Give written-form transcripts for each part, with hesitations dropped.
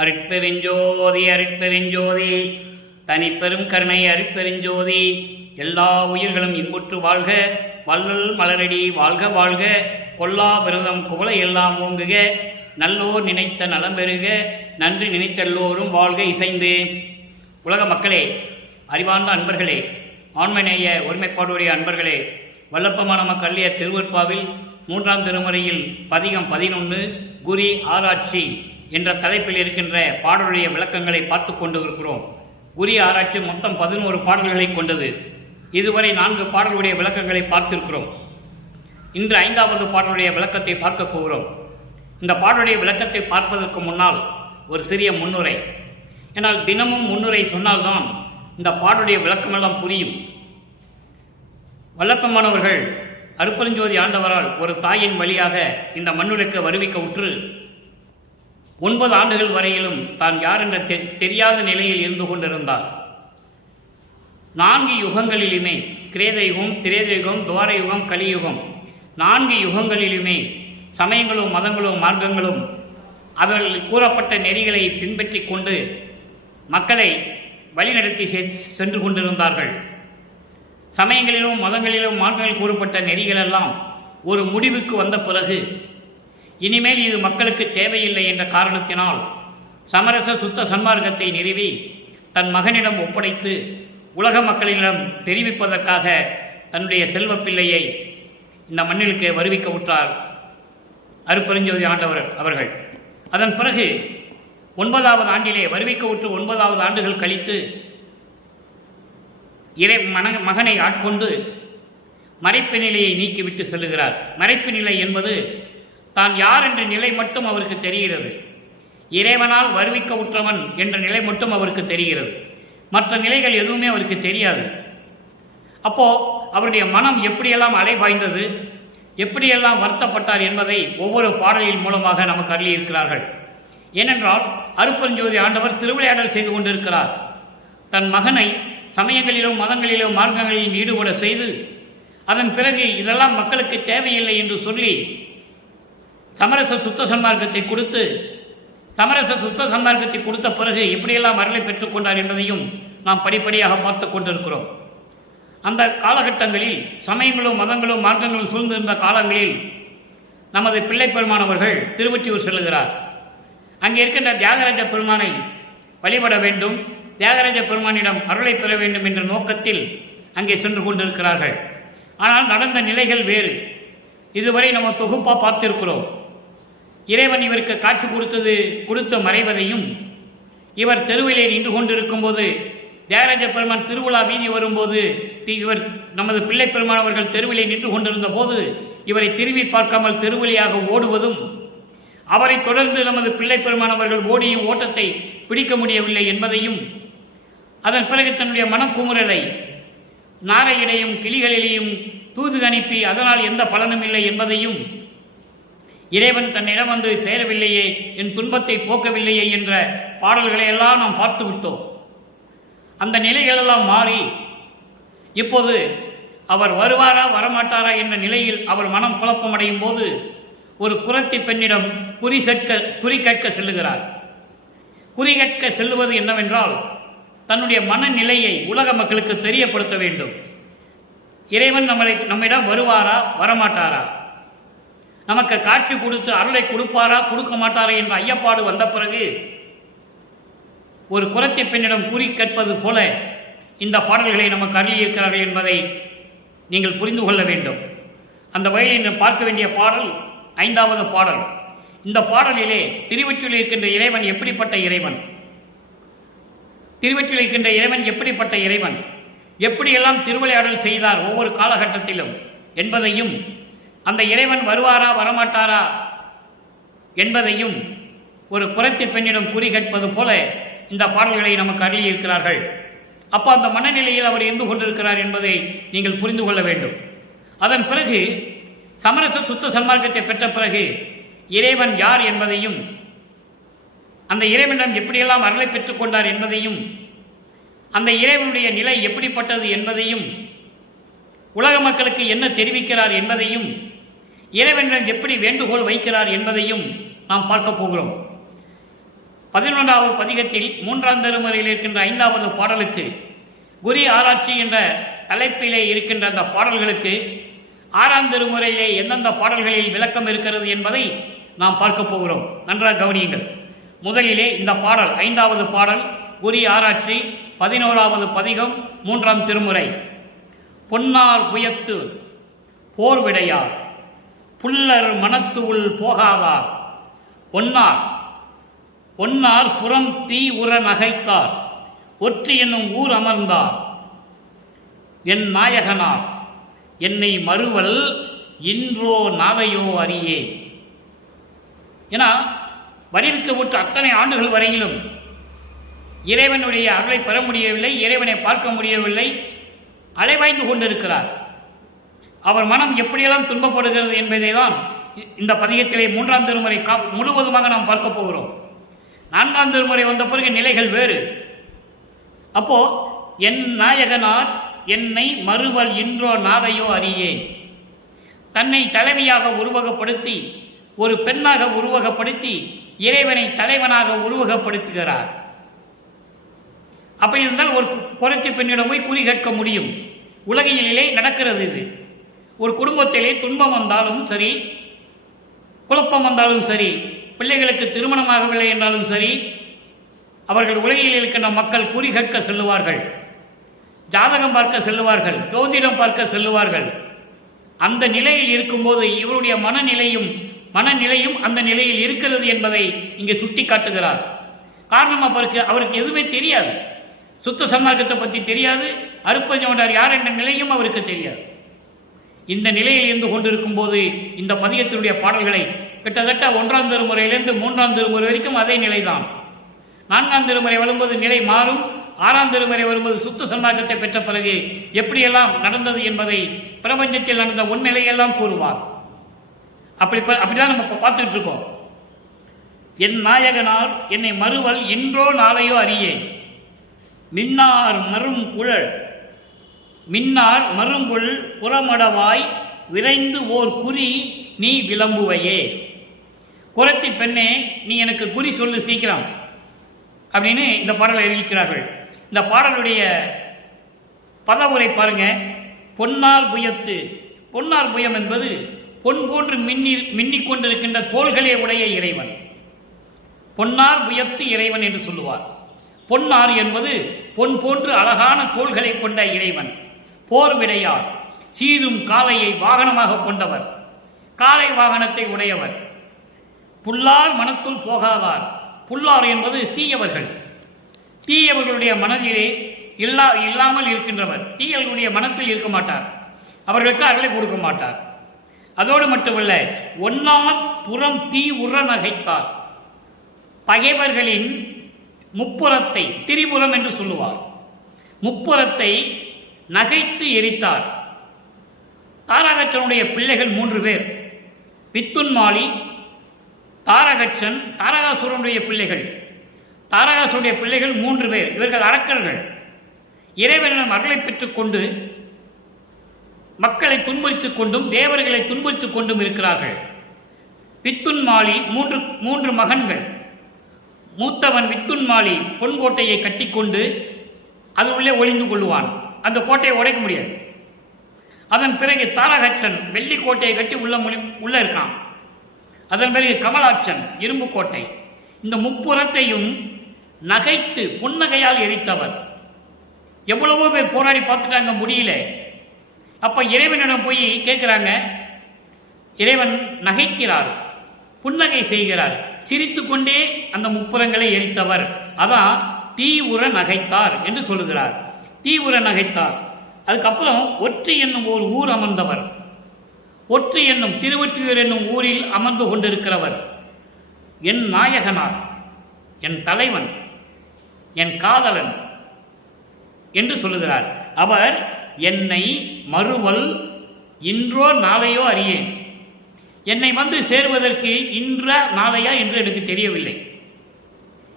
அருட்பெருஞ்சோதி அருட்பெருஞ்சோதி தனிப்பெரும் கருணை அருட்பெருஞ்சோதி. எல்லா உயிர்களும் இன்புற்று வாழ்க, வள்ளல் மலரடி வாழ்க வாழ்க, கொல்லா விரதம் குவளை எல்லாம் ஓங்குக, நல்லோர் நினைத்த நலம் பெறுக, நன்றி நினைத்தெல்லோரும் வாழ்க இசைந்து. உலக மக்களே, அறிவார்ந்த அன்பர்களே, ஆண்மநேய ஒருமைப்பாடுடைய அன்பர்களே, வல்லப்பமான கல்லிய திருவற்பாவில் 3ஆம் திருமுறையில் பதிகம் 11 குறி ஆராய்ச்சி என்ற தலைப்பில் இருக்கின்ற பாடலுடைய விளக்கங்களை பார்த்து கொண்டு இருக்கிறோம். குறி ஆராய்ச்சி மொத்தம் 11 பாடல்களை கொண்டது. இதுவரை 4 பாடலுடைய விளக்கங்களை பார்த்திருக்கிறோம். இன்று 5வது பாடலுடைய விளக்கத்தை பார்க்க போகிறோம். இந்த பாடலுடைய விளக்கத்தை பார்ப்பதற்கு முன்னால் ஒரு சிறிய முன்னுரை. ஏன்னால் தினமும் முன்னுரை சொன்னால்தான் இந்த பாடலுடைய விளக்கமெல்லாம் புரியும். வல்லப்பமானவர்கள் அருட்பெருஞ்சோதி ஆண்டவரால் ஒரு தாயின் வழியாக இந்த மண்ணுலக்கு வருவிக்க உற்று 9 ஆண்டுகள் வரையிலும் தான் யார் என்ற தெரியாத நிலையில் இருந்து கொண்டிருந்தார். 4 யுகங்களிலுமே, கிரேத யுகம், திரேத யுகம், துவார யுகம், கலியுகம், 4 யுகங்களிலுமே சமயங்களும் மதங்களும் மார்க்கங்களும் அவர்கள் கூறப்பட்ட நெறிகளை பின்பற்றி கொண்டு மக்களை வழிநடத்தி சென்று கொண்டிருந்தார்கள். சமயங்களிலும் மதங்களிலும் மார்க்கங்கள் கூறப்பட்ட நெறிகளெல்லாம் ஒரு முடிவுக்கு வந்த பிறகு இனிமேல் இது மக்களுக்கு தேவையில்லை என்ற காரணத்தினால் சமரச சுத்த சன்மார்க்கத்தை நிறுவி தன் மகனிடம் ஒப்படைத்து உலக மக்களிடம் தெரிவிப்பதற்காக தன்னுடைய செல்வ பிள்ளையை இந்த மண்ணிலுக்கு வருவிக்க உற்றார் அருட்பெருஞ்சோதி ஆண்டவர் அவர்கள். அதன் பிறகு 9வது ஆண்டிலே வருவிக்க உற்று 9வது ஆண்டுகள் கழித்து மகனை ஆட்கொண்டு மறைப்பு நிலையை நீக்கிவிட்டு செல்லுகிறார். மறைப்பு நிலை என்பது தான் யார் என்ற நிலை மட்டும் அவருக்கு தெரிகிறது. இறைவனால் வருவிக்க உற்றவன் என்ற நிலை மட்டும் அவருக்கு தெரிகிறது. மற்ற நிலைகள் எதுவுமே அவருக்கு தெரியாது. அப்போ அவருடைய மனம் எப்படியெல்லாம் அலைபாய்ந்தது, எப்படியெல்லாம் வருத்தப்பட்டார் என்பதை ஒவ்வொரு பாடலின் மூலமாக நமக்கு அருளியிருக்கிறார்கள். ஏனென்றால் அருட்பெருஞ்சோதி ஆண்டவர் திருவிளையாடல் செய்து கொண்டிருக்கிறார். தன் மகனை சமயங்களிலும் மதங்களிலும் மார்க்கங்களிலும் ஈடுபட செய்து அதன் பிறகு இதெல்லாம் மக்களுக்கு தேவையில்லை என்று சொல்லி சமரச சுத்த சன்மார்க்கத்தை கொடுத்து, சமரச சுத்த சன்மார்க்கத்தை கொடுத்த பிறகு எப்படியெல்லாம் அருளை பெற்றுக்கொண்டார் என்பதையும் நாம் படிப்படியாக பார்த்து கொண்டிருக்கிறோம். அந்த காலகட்டங்களில் சமயங்களும் மதங்களும் மார்க்கங்களும் சூழ்ந்திருந்த காலங்களில் நமது பிள்ளை பெருமானவர்கள் திருவொற்றியூர் செல்லுகிறார். அங்கே இருக்கின்ற தியாகராஜ பெருமானை வழிபட வேண்டும், தியாகராஜ பெருமானிடம் அருளை பெற வேண்டும் என்ற நோக்கத்தில் அங்கே சென்று கொண்டிருக்கிறார்கள். ஆனால் நடந்த நிலைகள் வேறு. இதுவரை நம்ம தொகுப்பாக பார்த்திருக்கிறோம். இறைவன் இவருக்கு காட்சி கொடுத்து மறைவதையும், இவர் தெருவிலே நின்று கொண்டிருக்கும் போது தியாகராஜ பெருமான் திருவிழா வீதி வரும்போது இவர் நமது பிள்ளை பெருமானவர்கள் தெருவிலே நின்று கொண்டிருந்த போது இவரை திரும்பி பார்க்காமல் தெருவழியாக ஓடுவதும், அவரை தொடர்ந்து நமது பிள்ளை பெருமானவர்கள் ஓடியும் ஓட்டத்தை பிடிக்க முடியவில்லை என்பதையும், அதன் பிறகு தன்னுடைய மனக்குமுறலை நாரையிடையும் கிளிகளிலேயும் தூது அனுப்பி அதனால் எந்த பலனும் இல்லை என்பதையும், இறைவன் தன்னிடம் வந்து சேரவில்லையே, என் துன்பத்தை போக்கவில்லையே என்ற பாடல்களை எல்லாம் நாம் பார்த்து விட்டோம். அந்த நிலைகளெல்லாம் மாறி இப்போது அவர் வருவாரா வரமாட்டாரா என்ற நிலையில் அவர் மனம் குழப்பமடையும் போது ஒரு குறத்தி பெண்ணிடம் குறி கேட்க செல்லுகிறார். குறி கேட்க செல்லுவது என்னவென்றால் தன்னுடைய மனநிலையை உலக மக்களுக்கு தெரியப்படுத்த வேண்டும். இறைவன் நம்மிடம் வருவாரா வரமாட்டாரா, நமக்கு காட்சி கொடுத்து அருளை கொடுப்பாரா கொடுக்க மாட்டாரா என்ற ஐயப்பாடு வந்த பிறகு ஒரு குறத்தி பெண்ணிடம் குறி கேட்பது போல இந்த பாடல்களை நமக்கு அருளியிருக்கிறார்கள் என்பதை நீங்கள் புரிந்து கொள்ள வேண்டும். அந்த வகையில் பார்க்க வேண்டிய பாடல் 5வது பாடல். இந்த பாடலிலே திருவொற்றியூரில் இருக்கின்ற இறைவன் எப்படிப்பட்ட இறைவன், திருவொற்றியூரில் இருக்கின்ற இறைவன் எப்படிப்பட்ட இறைவன், எப்படியெல்லாம் திருவிளையாடல் செய்தார் ஒவ்வொரு காலகட்டத்திலும் என்பதையும், அந்த இறைவன் வருவாரா வரமாட்டாரா என்பதையும் ஒரு குறத்தி பெண்ணிடம் குறி கேட்பது போல இந்த பாடல்களை நமக்கு அருளியிருக்கிறார்கள். அப்போ அந்த மனநிலையில் அவர் இருந்து கொண்டிருக்கிறார் என்பதை நீங்கள் புரிந்து கொள்ள வேண்டும். அதன் பிறகு சமரச சுத்த சன்மார்க்கத்தை பெற்ற பிறகு இறைவன் யார் என்பதையும், அந்த இறைவனிடம் எப்படியெல்லாம் அருளை பெற்றுக் கொண்டார் என்பதையும், அந்த இறைவனுடைய நிலை எப்படிப்பட்டது என்பதையும், உலக மக்களுக்கு என்ன தெரிவிக்கிறார் என்பதையும், இறைவனிடம் எப்படி வேண்டுகோள் வைக்கிறார் என்பதையும் நாம் பார்க்க போகிறோம். 11வது பதிகத்தில் 3ஆம் திருமுறையில் இருக்கின்ற 5வது பாடலுக்கு குறி ஆராய்ச்சி என்ற தலைப்பிலே இருக்கின்ற அந்த பாடல்களுக்கு 6ஆம் திருமுறையிலே எந்தெந்த பாடல்களில் விளக்கம் இருக்கிறது என்பதை நாம் பார்க்க போகிறோம். நன்றாக கவனியுங்கள். முதலிலே இந்த பாடல் 5வது பாடல் குறி ஆராய்ச்சி 11வது பதிகம் 3ஆம் திருமுறை. பொன்னார் புயத்து போர் விடையார் புல்லர் மனத்து உள் போகாதார் பொன்னார் பொன்னார் புறம் தீ உற நகைத்தார் ஒற்றி என்னும் ஊர் அமர்ந்தார் என் நாயகனார் என்னை மறுவல் இன்றோ நாளையோ அறியே. ஏன்னா வடிவிக்கப்பட்ட அத்தனை ஆண்டுகள் வரையிலும் இறைவனுடைய அருளை பெற முடியவில்லை, இறைவனை பார்க்க முடியவில்லை, அலைவாய்ந்து கொண்டிருக்கிறார். அவர் மனம் எப்படியெல்லாம் துன்பப்படுகிறது என்பதை தான் இந்த பதிகத்திலே 3ஆம் திருமுறை முழுவதுமாக நாம் பார்க்க போகிறோம். 4ஆம் திருமுறை வந்த பிறகு நிலைகள் வேறு. அப்போ என் நாயகனார் என்னை மறுவல் இன்றோ நாளையோ அறியே. தன்னை தலைவியாக உருவகப்படுத்தி ஒரு பெண்ணாக உருவகப்படுத்தி இறைவனை தலைவனாக உருவகப்படுத்துகிறார். அப்படி இருந்தால் ஒரு குறைத்த பெண்ணிடம் போய் குறி கேட்க முடியும். உலகிலே நடக்கிறது இது. ஒரு குடும்பத்திலே துன்பம் வந்தாலும் சரி, குழப்பம் வந்தாலும் சரி, பிள்ளைகளுக்கு திருமணமாகவில்லை என்றாலும் சரி, அவர்கள் உலகில் இருக்கின்ற மக்கள் குறி கேட்க செல்லுவார்கள், ஜாதகம் பார்க்க செல்லுவார்கள், ஜோதிடம் பார்க்க செல்லுவார்கள். அந்த நிலையில் இருக்கும்போது இவருடைய மனநிலையும் அந்த நிலையில் இருக்கிறது என்பதை இங்கே சுட்டி காட்டுகிறார். காரணம் அவருக்கு எதுவுமே தெரியாது. சுத்த சன்மார்க்கத்தை பற்றி தெரியாது, அருப்பஞ்சோண்டார் யார் என்ற நிலையும் அவருக்கு தெரியாது. இந்த நிலையில் இருந்து கொண்டிருக்கும் போது இந்த பதிகத்தினுடைய பாடல்களை கிட்டத்தட்ட 1ஆம் திருமுறையிலிருந்து 3ஆம் திருமுறை வரைக்கும் அதே நிலைதான். 4ஆம் திருமுறை வரும்போது நிலை மாறும். 6ஆம் திருமுறை வரும்போது சுத்த சன்மார்க்கத்தை பெற்ற பிறகு எப்படியெல்லாம் நடந்தது என்பதை பிரபஞ்சத்தில் நடந்த உண்மையெல்லாம் கூறுவார். அப்படிதான் நம்ம பார்த்துட்டு இருக்கோம். என் நாயகனார் என்னை மறுவல் இன்றோ நாளையோ அறியே. மின்னார் மருங்குள் புறமடவாய் விரைந்து ஓர் குறி நீ விளம்புவையே. குரத்தி பெண்ணே, நீ எனக்கு குறி சொல்லு சீக்கிரம் அப்படின்னு இந்த பாடலை அறிவிக்கிறார்கள். இந்த பாடலுடைய பதவுரை பாருங்க. பொன்னார் புயத்து. பொன்னார் புயம் என்பது பொன் போன்று மின்னிக் கொண்டிருக்கின்ற தோள்களே உடைய இறைவன். பொன்னார் புயத்து இறைவன் என்று சொல்லுவார். பொன்னார் என்பது பொன் போன்று அழகான தோள்களை கொண்ட இறைவன். போர் விடையார், சீரும் காளையை வாகனமாக கொண்டவர், காளை வாகனத்தை உடையவர். புல்லார் மனத்துள் போகாதார். புல்லார் என்பது தீயவர்கள். தீயவர்களுடைய மனதிலே இல்லாமல் இருக்கின்றவர். தீயவர்களுடைய மனத்தில் இருக்க மாட்டார், அவர்களுக்கு அருளை கொடுக்க மாட்டார். அதோடு மட்டுமல்ல, ஒன்னார் புறம் தீ உற நகைத்தார். பகைவர்களின் முப்புறத்தை, திரிபுரம் என்று சொல்லுவார், முப்புறத்தை நகைத்து எரித்தார். தாரகச்சனுடைய பிள்ளைகள் 3 பேர். வித்துன்மாலி, தாரகச்சன், தாரகாசுரனுடைய பிள்ளைகள். தாரகாசுரனுடைய பிள்ளைகள் 3 பேர். இவர்கள் அரக்கர்கள். இறைவனிடம் அருளை பெற்றுக் கொண்டு மக்களை துன்புறுத்திக் கொண்டும் தேவர்களை துன்புறுத்திக் கொண்டும் இருக்கிறார்கள். வித்துன்மாலி 3 மகன்கள். மூத்தவன் வித்துன்மாலி பொன்கோட்டையை கட்டிக்கொண்டு அது உள்ளே ஒளிந்து கொள்ளுவான். அந்த கோட்டையை உடைக்க முடியாது. அதன் பிறகு தாரகச்சன் வெள்ளி கோட்டையை கட்டி உள்ள இருக்கான். அதன் பிறகு கமலாட்சன் இரும்பு கோட்டை. இந்த முப்புறத்தையும் நகைத்து புன்னகையால் எரித்தவர். எவ்வளவோ பேர் போராடி பார்த்துட்டாங்க, முடியல. அப்ப இறைவனிடம் போய் கேட்கிறாங்க. இறைவன் நகைக்கிறார், புன்னகை செய்கிறார், சிரித்து கொண்டே அந்த முப்புறங்களை எரித்தவர். அதான் தீ உற நகைத்தார் என்று சொல்லுகிறார். தீ உற நகைத்தார். அதுக்கப்புறம் ஒற்றி என்னும் ஒரு ஊர் அமர்ந்தவர். ஒற்றி என்னும் திருவொற்றியூர் என்னும் ஊரில் அமர்ந்து கொண்டிருக்கிறவர். என் நாயகனார், என் தலைவன், என் காதலன் என்று சொல்லுகிறார். அவர் என்னை மறுவல் இன்றோ நாளையோ அறியேன். என்னை வந்து சேருவதற்கு இன்ற நாளையா என்று எனக்கு தெரியவில்லை.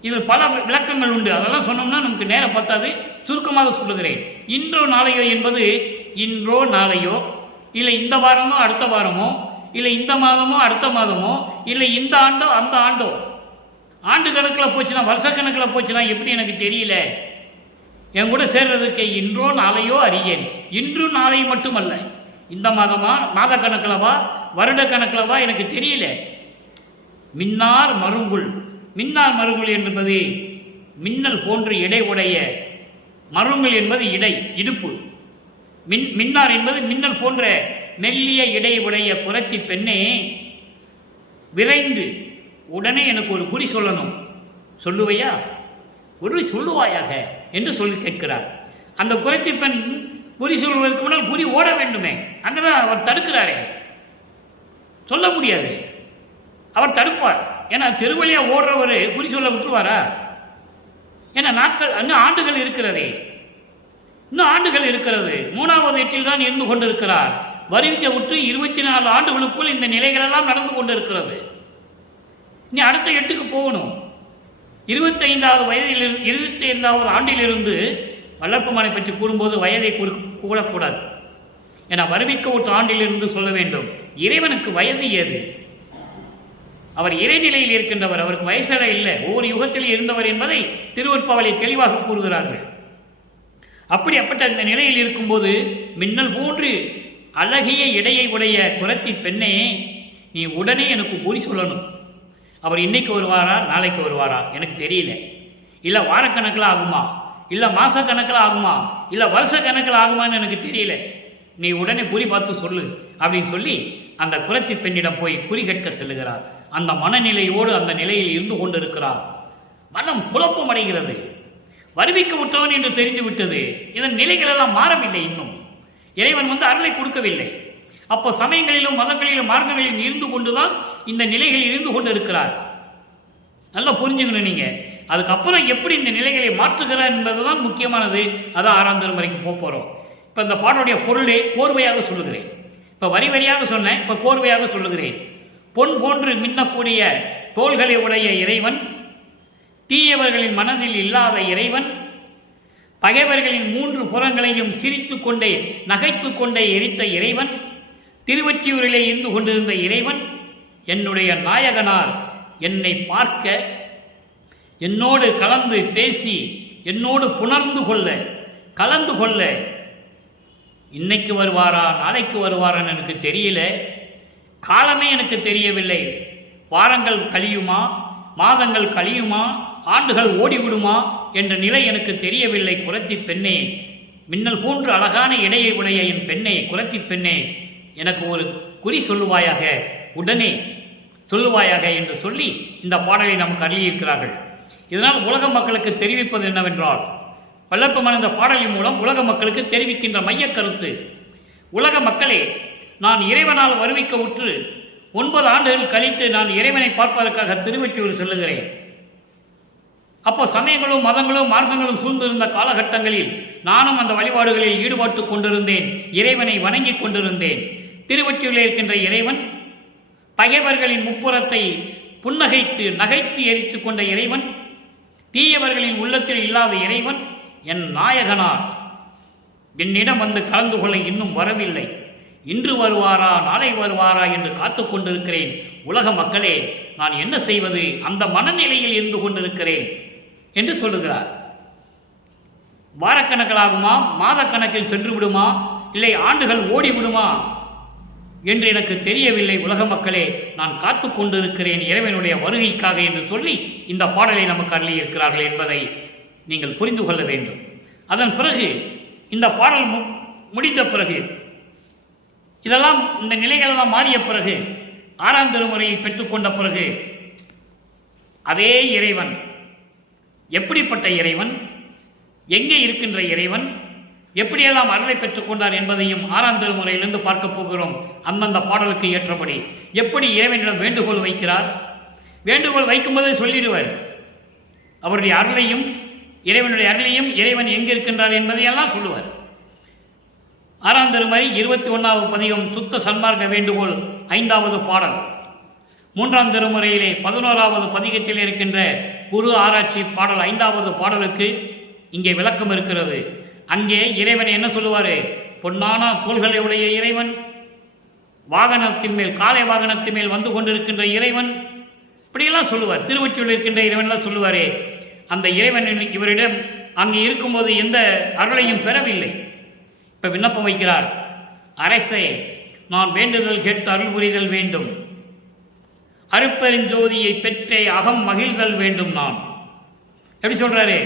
இது பல விளக்கங்கள் உண்டு, அதெல்லாம் சொன்னோம்னா நமக்கு நேரம் பத்தாது. சுருக்கமாக சொல்லுகிறேன். இன்றோ நாளையோ என்பது இன்றோ நாளையோ, இல்லை இந்த வாரமோ அடுத்த வாரமோ, இல்லை இந்த மாதமோ அடுத்த மாதமோ, இல்லை இந்த ஆண்டோ அந்த ஆண்டோ. ஆண்டு கணக்கில் போச்சுன்னா, வருஷ கணக்கில் போச்சுன்னா எப்படி எனக்கு தெரியல. என் கூட சேர்றதுக்கு இன்றோ நாளையோ அறியேன். இன்றும் நாளை மட்டுமல்ல, இந்த மாதமா, மாத கணக்கிலவா, வருட கணக்கிலவா எனக்கு தெரியல. மின்னார் மருங்குல். மின்னார் மருங்குல் என்பது மின்னல் போன்று இடை உடைய, மருங்குல் என்பது இடை, இடுப்பு. மின்னார் என்பது மின்னல் போன்ற மெல்லிய இடை உடைய குரத்தி பெண்ணே, விரைந்து உடனே எனக்கு ஒரு குறி சொல்லணும். சொல்லுவையா? ஒரு சொல்லுவாயாக என்று சொல்லி கேட்கிறார். அந்த குரத்தி பெண் குறி சொல்வதற்கு முன்னால் குறி ஓட வேண்டுமே. அங்கதான் அவர் தடுக்கிறாரே, சொல்ல முடியாது. அவர் தடுப்பார். ஏன்னா தெருவழியா ஓடுறவர் குறி சொல்ல விட்டுருவாரா? ஏன்னா நாட்கள், இன்னும் ஆண்டுகள் இருக்கிறதே, இன்னும் ஆண்டுகள் இருக்கிறது. 3வது எட்டில் தான் இருந்து கொண்டிருக்கிறார். வருவிக்க விட்டு 24 ஆண்டுகளுக்குள் இந்த நிலைகளெல்லாம் நடந்து கொண்டிருக்கிறது. இனி அடுத்த எட்டுக்கு போகணும். 25வது வயதில், 25வது ஆண்டிலிருந்து வல்லப்பமானை பற்றி கூறும்போது வயதை கூறக்கூடாது. ஏன்னா வருவிக்க விட்டு ஆண்டிலிருந்து சொல்ல வேண்டும். இறைவனுக்கு வயது ஏது? அவர் இறைநிலையில் இருக்கின்றவர், அவருக்கு வயசட இல்லை, ஒவ்வொரு யுகத்தில் இருந்தவர் என்பதை திருவற்பாவலை தெளிவாக கூறுகிறார்கள். அப்படிப்பட்ட இந்த நிலையில் இருக்கும்போது மின்னல் போன்று அழகிய இடையை உடைய குரத்தி பெண்ணே, நீ உடனே எனக்கு கூறி சொல்லணும். அவர் இன்னைக்கு வருவாரா, நாளைக்கு வருவாரா எனக்கு தெரியல. இல்லை வாரக்கணக்கில் ஆகுமா, இல்லை மாச கணக்கில் ஆகுமா, இல்லை வருஷ கணக்கில் ஆகுமான்னு எனக்கு தெரியல. நீ உடனே குறி பார்த்து சொல்லு அப்படின்னு சொல்லி அந்த குரத்தி பெண்ணிடம் போய் குறி கேட்க செல்லுகிறார். அந்த மனநிலையோடு அந்த நிலையில் இருந்து கொண்டிருக்கிறார். மனம் குழப்பம் அடைகிறது. வருவிக்க விட்டவன் என்று தெரிந்து விட்டது. இதன் நிலைகள் எல்லாம் மாறவில்லை. இன்னும் இறைவன் அருளை கொடுக்கவில்லை. அப்போ சமயங்களிலும் மதங்களிலும் மார்க்கங்களிலும் இருந்து கொண்டுதான் இந்த நிலைகளில் இருந்து கொண்டு இருக்கிறார். நல்லா புரிஞ்சுக்கணும் நீங்க. அதுக்கப்புறம் எப்படி இந்த நிலைகளை மாற்றுகிறார் என்பதுதான் முக்கியமானது. அதான் 6ஆம் திருமுறைக்கு போறோம். இப்போ இந்த பாட்டுடைய பொருளை கோர்வையாக சொல்லுகிறேன். இப்போ வரி வரியாக சொன்னேன், இப்போ கோர்வையாக சொல்லுகிறேன். பொன் போன்று மின்னக்கூடிய தோள்களை உடைய இறைவன், தீயவர்களின் மனதில் இல்லாத இறைவன், பகைவர்களின் 3 புறங்களையும் சிரித்து கொண்டே நகைத்து கொண்டே எரித்த இறைவன், திருவொற்றியூரிலே இருந்து கொண்டிருந்த இறைவன், என்னுடைய நாயகனார் என்னை பார்க்க, என்னோடு கலந்து பேசி, என்னோடு புணர்ந்து கொள்ள, கலந்து கொள்ள, இன்னைக்கு வருவாரா நாளைக்கு வருவாரான்னு எனக்கு தெரியல. காலமே எனக்கு தெரியவில்லை. வாரங்கள் கழியுமா, மாதங்கள் கழியுமா, ஆண்டுகள் ஓடிவிடுமா என்ற நிலை எனக்கு தெரியவில்லை. குரத்தி பெண்ணே, மின்னல் போன்று அழகான இடையை உடைய என் பெண்ணே, குரத்தி பெண்ணே, எனக்கு ஒரு குறி சொல்லுவாயாக, உடனே சொல்லுவாயாக என்று சொல்லி இந்த பாடலை நமக்கு அள்ளியிருக்கிறார்கள். இதனால் உலக மக்களுக்கு தெரிவிப்பது என்னவென்றால், வல்லப்பமான இந்த பாடலின் மூலம் உலக மக்களுக்கு தெரிவிக்கின்ற மைய கருத்து, உலக மக்களே, நான் இறைவனால் வருவிக்க உற்று 9 ஆண்டுகள் கழித்து நான் இறைவனை பார்ப்பதற்காக திருவொற்றியூர் செல்லுகிறேன். அப்போ சமயங்களும் மதங்களும் மார்க்கங்களும் சூழ்ந்திருந்த காலகட்டங்களில் நானும் அந்த வழிபாடுகளில் ஈடுபட்டு கொண்டிருந்தேன். இறைவனை வணங்கி கொண்டிருந்தேன். திருவொற்றியூரில் இருக்கின்ற இறைவன், பகைவர்களின் முப்புறத்தை புன்னகைத்து நகைத்து எரித்து கொண்ட இறைவன், தீயவர்களின் உள்ளத்தில் இல்லாத இறைவன், என் நாயகனார் என்னிடம் கலந்து கொள்ள இன்னும் வரவில்லை. இன்று வருவாரா நாளை வருவாரா என்று காத்து கொண்டிருக்கிறேன். உலக மக்களே, நான் என்ன செய்வது? அந்த மனநிலையில் இருந்து கொண்டிருக்கிறேன் என்று சொல்லுகிறார். வாரக்கணக்கிலாகுமா, மாத கணக்கில் சென்று விடுமா, இல்லை ஆண்டுகள் ஓடிவிடுமா என்று எனக்கு தெரியவில்லை. உலக மக்களே, நான் காத்து கொண்டிருக்கிறேன் இறைவனுடைய வருகைக்காக என்று சொல்லி இந்த பாடலை நமக்கு அள்ளியிருக்கிறார்கள் என்பதை நீங்கள் புரிந்து கொள்ள வேண்டும். அதன் பிறகு இந்த பாடல் முடிந்த பிறகு, இதெல்லாம் இந்த நிலைகளெல்லாம் மாறிய பிறகு, 6ஆம் திருமுறையை பெற்றுக்கொண்ட பிறகு, அதே இறைவன் எப்படிப்பட்ட இறைவன், எங்கே இருக்கின்ற இறைவன், எப்படியெல்லாம் அருளை பெற்றுக்கொண்டார் என்பதையும் 6ஆம் திருமுறையிலிருந்து பார்க்க போகிறோம். அந்தந்த பாடலுக்கு ஏற்றபடி எப்படி இறைவனிடம் வேண்டுகோள் வைக்கிறார். வேண்டுகோள் வைக்கும்போதே சொல்லிடுவார் அவருடைய அருளையும், இறைவனுடைய அருளையும், இறைவன் எங்கே இருக்கின்றார் என்பதையெல்லாம் சொல்லுவார். 6ஆம் திருமுறை 21வது பதிகம் சுத்த சன்மார்க்க வேண்டுகோள் 5வது பாடல். 3ஆம் திருமுறையிலே 11வது பதிகத்தில் இருக்கின்ற குரு ஆராய்ச்சி பாடல் 5வது பாடலுக்கு இங்கே விளக்கம் இருக்கிறது. அங்கே இறைவன் என்ன சொல்லுவார்? பொன்னான தோள்களை உடைய இறைவன், வாகனத்தின் மேல், காலை வாகனத்தின் மேல் வந்து கொண்டிருக்கின்ற இறைவன், இப்படியெல்லாம் சொல்லுவார். திருவொற்றியூரில் இருக்கின்ற இறைவன்லாம் சொல்லுவாரே, அந்த இறைவன் இவரிடம் அங்கே இருக்கும்போது எந்த அருளையும் பெறவில்லை. இப்போ விண்ணப்பம் வைக்கிறார், அரசே நான் வேண்டுதல் கேட்டு அருள் புரிதல் வேண்டும், அருட்பெருஞ்சோதியை பெற்றே அகம் மகிழ்தல் வேண்டும். நான் எப்படி சொல்றாரு?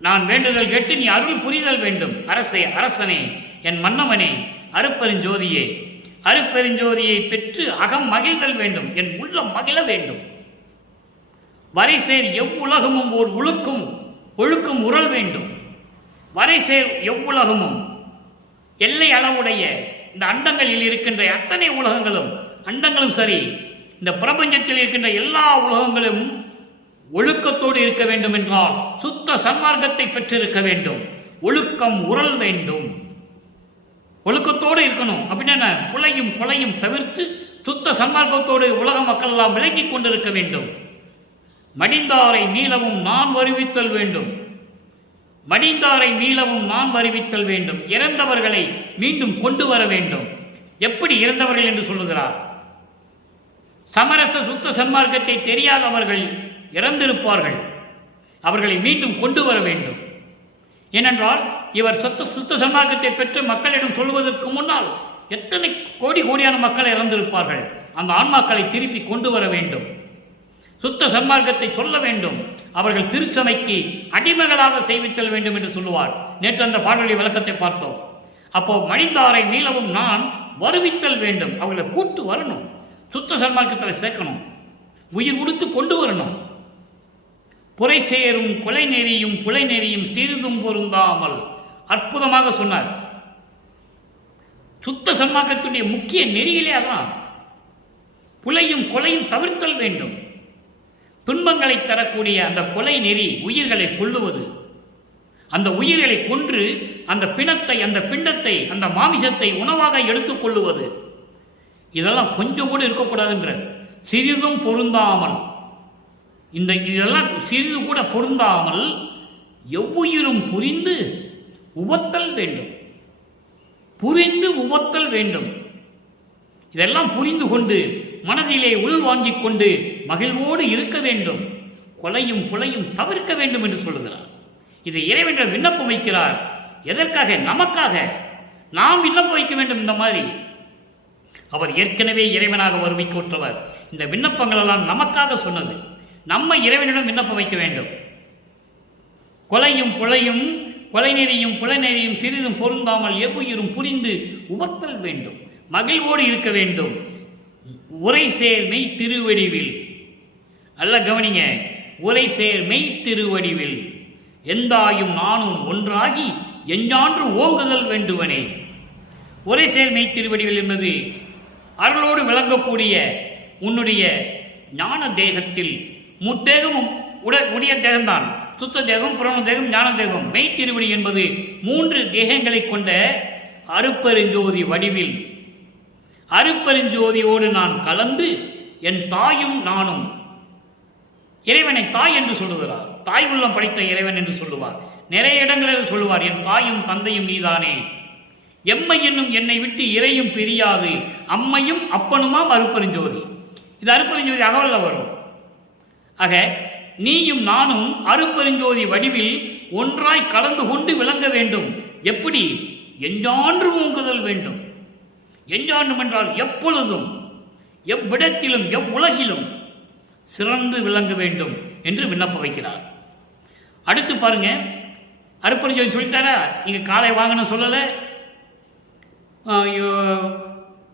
நான் வேண்டுதல் கேட்டு நீ அருள் புரிதல் வேண்டும். அரசே, அரசனே, என் மன்னவனே, அருட்பெருஞ்சோதியே, அருட்பெருஞ்சோதியை பெற்று அகம் மகிழ்தல் வேண்டும், என் உள்ளம் மகிழ வேண்டும். வரைசேர் எவ்வுலகமும் ஓர் ஒழுக்கும் உரல் வேண்டும். வரைசேர் எவ்வுலகமும் எல்லை அளவுடைய இந்த அண்டங்களில் இருக்கின்ற அத்தனை உலகங்களும், அண்டங்களும் சரி, இந்த பிரபஞ்சத்தில் இருக்கின்ற எல்லா உலகங்களும் ஒழுக்கத்தோடு இருக்க வேண்டும் என்றால் சுத்த சன்மார்க்கத்தை பெற்றிருக்க வேண்டும். ஒழுக்கம் உரல் வேண்டும். ஒழுக்கத்தோடு இருக்கணும். அப்படின்னா புலையும் கொலையும் தவிர்த்து சுத்த சன்மார்க்கத்தோடு உலக மக்கள் எல்லாம் விளங்கிக் கொண்டிருக்க வேண்டும். மடிந்தாரை மீளவும் நான் வருவித்தல் வேண்டும். மடிந்தாரை மீளவும் நான் வருவித்தல் வேண்டும். இறந்தவர்களை மீண்டும் கொண்டு வர வேண்டும். எப்படி இறந்தவர்கள் என்று சொல்லுகிறார்? சமரச சுத்த சன்மார்க்கத்தை தெரியாதவர்கள் இறந்திருப்பார்கள். அவர்களை மீண்டும் கொண்டு வர வேண்டும். ஏனென்றால் இவர் சுத்த சன்மார்க்கத்தை பெற்று மக்களிடம் சொல்வதற்கு முன்னால் எத்தனை கோடியான மக்கள் இறந்திருப்பார்கள். அந்த ஆன்மாக்களை திருப்பி கொண்டு வர வேண்டும். சுத்த சன்மார்க்கத்தை சொல்ல வேண்டும். அவர்கள் திருச்சபைக்கு அடிமைகளாக செய்வித்தல் வேண்டும் என்று சொல்லுவார். நேற்று அந்த பாடலுடைய விளக்கத்தை பார்த்தோம். அப்போ மடிந்தாரை மீளவும் நான் வருவித்தல் வேண்டும். அவர்களை கூட்டு வரணும். சுத்த சன்மார்க்கத்தில் சேர்க்கணும். உயிர் கொடுத்து கொண்டு வரணும். புரை சேரும் கொலை நெறியும் புலை நெறியும் சிறிதும் பொருந்தாமல் அற்புதமாக சொன்னார். சுத்த சன்மார்க்கத்துடைய முக்கிய நெறியிலே அதான். புலையும் கொலையும் தவிர்த்தல் வேண்டும். துன்பங்களை தரக்கூடிய அந்த கொலை நெறி உயிர்களை கொல்லுவது, அந்த உயிர்களை கொன்று அந்த பிணத்தை, அந்த பிண்டத்தை, அந்த மாமிசத்தை உணவாக எடுத்துக் கொள்ளுவது, இதெல்லாம் கொஞ்சம் கூட இருக்கக்கூடாதுன்ற. சிறிதும் பொருந்தாமல், இதெல்லாம் சிறிது கூட பொருந்தாமல் எவ்வுயிரும் புரிந்து உவத்தல் வேண்டும். புரிந்து உவத்தல் வேண்டும். இதெல்லாம் புரிந்து கொண்டு மனதிலே உள்வாங்கிக் கொண்டு மகிழ்வோடு இருக்க வேண்டும். கொலையும் புலையும் தவிர்க்க வேண்டும் என்று சொல்லுகிறார். இதை இறைவன் விண்ணப்பம் வைக்கிறார். எதற்காக? நமக்காக. நாம் விண்ணப்பம் வைக்க வேண்டும். இந்த மாதிரி அவர் ஏற்கனவே இறைவனாக வருவிக்கொற்றவர். இந்த விண்ணப்பங்கள் எல்லாம் நமக்காக சொன்னது. நம்ம இறைவனிடம் விண்ணப்பம் வைக்க வேண்டும். கொலையும் புலையும் கொலை நெறியும் புலை நெறியும் சிறிதும் பொருந்தாமல் எவ்வுயிரும் புரிந்து உவத்தல் வேண்டும். மகிழ்வோடு இருக்க வேண்டும். உரை சேர் மெய் திருவடிவில், நல்ல கவனிங்க, உரை சேர் மெய் திருவடிவில் எந்தாயும் நானும் ஒன்றாகி எஞ்ஞான்று ஓங்குதல் வேண்டுவனே. உரை சேர் மெய் திருவடிவில் என்பது அருளோடு விளங்கக்கூடிய உன்னுடைய ஞான தேகத்தில், முத்தேகமும் உடைய தேகம்தான், சுத்த தேகம், புரண தேகம், ஞான தேகம். மெய் திருவடி என்பது 3 தேகங்களை கொண்ட அருட்பெருஞ்சோதி வடிவில், அருட்பெருஞ்சோதியோடு நான் கலந்து என் தாயும் நானும். இறைவனை தாய் என்று சொல்லுகிறார். தாய் உள்ளம் படைத்த இறைவன் என்று சொல்லுவார். நிறைய இடங்களில் சொல்லுவார், என் தாயும் தந்தையும் நீதானே. எம்மை என்னும் என்னை விட்டு இறையும் பிரியாது அம்மையும் அப்பனுமாம் அருட்பெருஞ்சோதி. இது அருட்பெருஞ்சோதி அகவல்ல வரும். ஆக நீயும் நானும் அருட்பெருஞ்சோதி வடிவில் ஒன்றாய் கலந்து கொண்டு விளங்க வேண்டும். எப்படி? எஞ்ஞான்று ஓங்குதல் வேண்டும். எஞ்ஞான்றும் என்றால் எப்பொழுதும், எவ்விடத்திலும், எவ்வுலகிலும் சிறந்து விளங்க வேண்டும் என்று விண்ணப்பம் வைக்கிறார். அடுத்து பாருங்க, அருட்பெருஞ்சோதி சொல்லிட்டாரா? இங்க காலை வாங்கணும் சொல்லலை.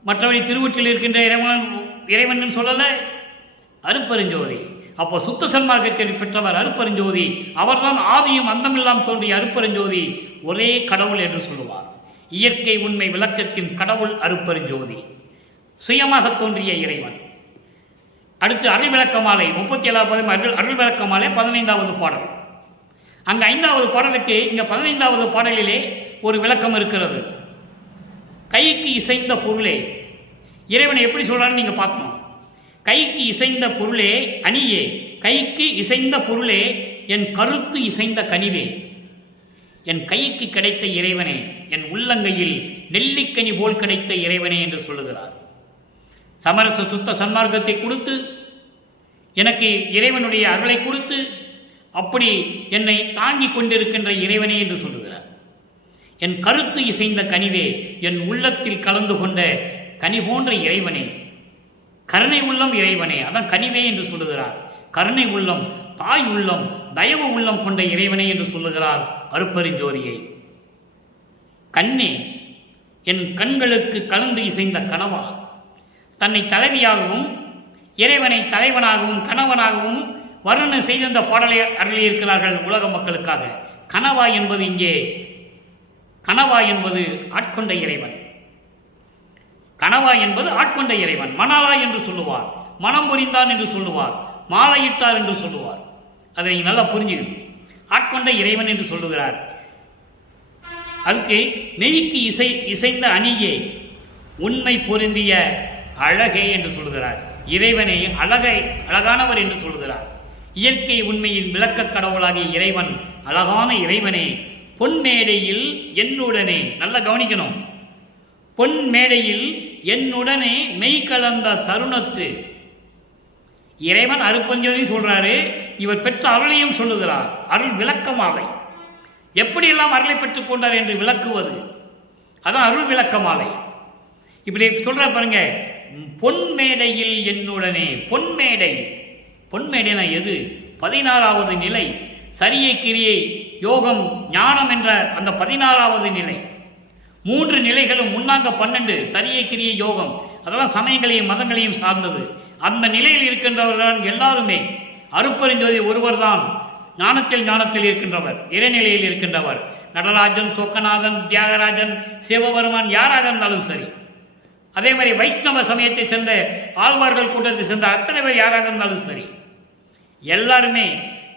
மற்றபடி திருவொற்றியில் இருக்கின்ற இறைவன் சொல்லலை. அருட்பெருஞ்சோதி. அப்போ சுத்த சன்மார்க்கத்தை பெற்றவர் அருட்பெருஞ்சோதி. அவர்தான் ஆதியும் அந்தமில்லாம் தோன்றிய அருட்பெருஞ்சோதி. ஒரே கடவுள் என்று சொல்லுவார். இயற்கை உண்மை விளக்கத்தின் கடவுள் அருட்பெருஞ்சோதி, சுயமாக தோன்றிய இறைவன். அடுத்து அருள் விளக்க மாலை 37வது அருள் விளக்க மாலை 15வது பாடல். அங்க 5வது பாடலுக்கு இங்க 15வது பாடலிலே ஒரு விளக்கம் இருக்கிறது. கைக்கு இசைந்த பொருளே, இறைவனை எப்படி சொல்றான்னு நீங்க பார்க்கணும். கைக்கு இசைந்த பொருளே அணியே, கைக்கு இசைந்த பொருளே என் கருத்து இசைந்த கனிவே. என் கைக்கு கிடைத்த இறைவனே, என் உள்ளங்கையில் நெல்லிக்கனி போல் கிடைத்த இறைவனே என்று சொல்லுகிறார். சமரச சுத்த சன்மார்க்கத்தை கொடுத்து எனக்கு இறைவனுடைய அருளை கொடுத்து அப்படி என்னை தாங்கிக் கொண்டிருக்கின்ற இறைவனே என்று சொல்லுகிறார். என் கருத்து இசைந்த கனிவே, என் உள்ளத்தில் கலந்து கொண்ட கனி போன்ற இறைவனே, கருணை உள்ளம் இறைவனே, அதான் கனிவே என்று சொல்லுகிறார். கருணை உள்ளம், தாய் உள்ளம், தயவு உள்ளம் கொண்ட இறைவனே என்று சொல்லுகிறார் அருட்பெருஞ்சோதியை. கண்ணே, என் கண்களுக்கு கலந்து இசைந்த கனவா, தன்னை தலைவியாகவும் இறைவனை தலைவனாகவும் கணவனாகவும் வர்ணனை செய்த இந்த பாடலை அருளியிருக்கிறார்கள் உலக மக்களுக்காக. கனவா என்பது இங்கே, கனவா என்பது ஆட்கொண்ட இறைவன். கனவா என்பது ஆட்கொண்ட இறைவன். மணாலா என்று சொல்லுவார், மனம் புரிந்தான் என்று சொல்லுவார், மாலையிட்டார் என்று சொல்லுவார். அதை நல்லா புரிஞ்சுக்கணும். ஆட்கொண்ட இறைவன் என்று சொல்லுகிறார். அதுக்கு மெய்க்கு இசைந்த அணியே, உண்மை பொருந்திய அழகே என்று சொல்லுகிறார். இறைவனை அழகானவர் என்று சொல்லுகிறார். இயற்கை உண்மையின் விளக்க கடவுளாகிய இறைவன், அழகான இறைவனே, பொன்மேடையில் என்னுடனே, நல்லா கவனிக்கணும், பொன்மேடையில் என்னுடனே மெய் கலந்த தருணத்து. இறைவன் அருட்பெருஞ்சோதி சொல்றாரு, இவர் பெற்ற அருளையும் சொல்லுகிறார். அருள் விளக்கமாலை, எப்படியெல்லாம் அருளை பெற்றுக் கொண்டார் என்று விளக்குவது, அதான் அருள் விளக்கமாலை. இப்படி சொல்ற பாருங்க, பொன்மேடையில் என்னுடனே. பொன்மேடை, பொன்மேடைனா எது? 16வது நிலை, சரியை கிரியை யோகம் ஞானம் என்ற அந்த 16வது நிலை. 3 நிலைகளும் முன்னாங்க 12, சரியை கிரியை யோகம், அதெல்லாம் சமயங்களையும் மதங்களையும் சார்ந்தது. அந்த நிலையில் இருக்கின்றவர்கள் எல்லாருமே அருட்பெருஞ்சோதி ஒருவர் தான் ஞானத்தில் இருக்கின்றவர், இறைநிலையில் இருக்கின்றவர். நடராஜன், சொக்கநாதன், தியாகராஜன், சிவபெருமான் யாராக இருந்தாலும் சரி. அதே மாதிரி வைஷ்ணவ சமயத்தை சேர்ந்த ஆழ்வார்கள் கூட்டத்தை சேர்ந்த அத்தனை பேர் யாராக இருந்தாலும் சரி, எல்லாருமே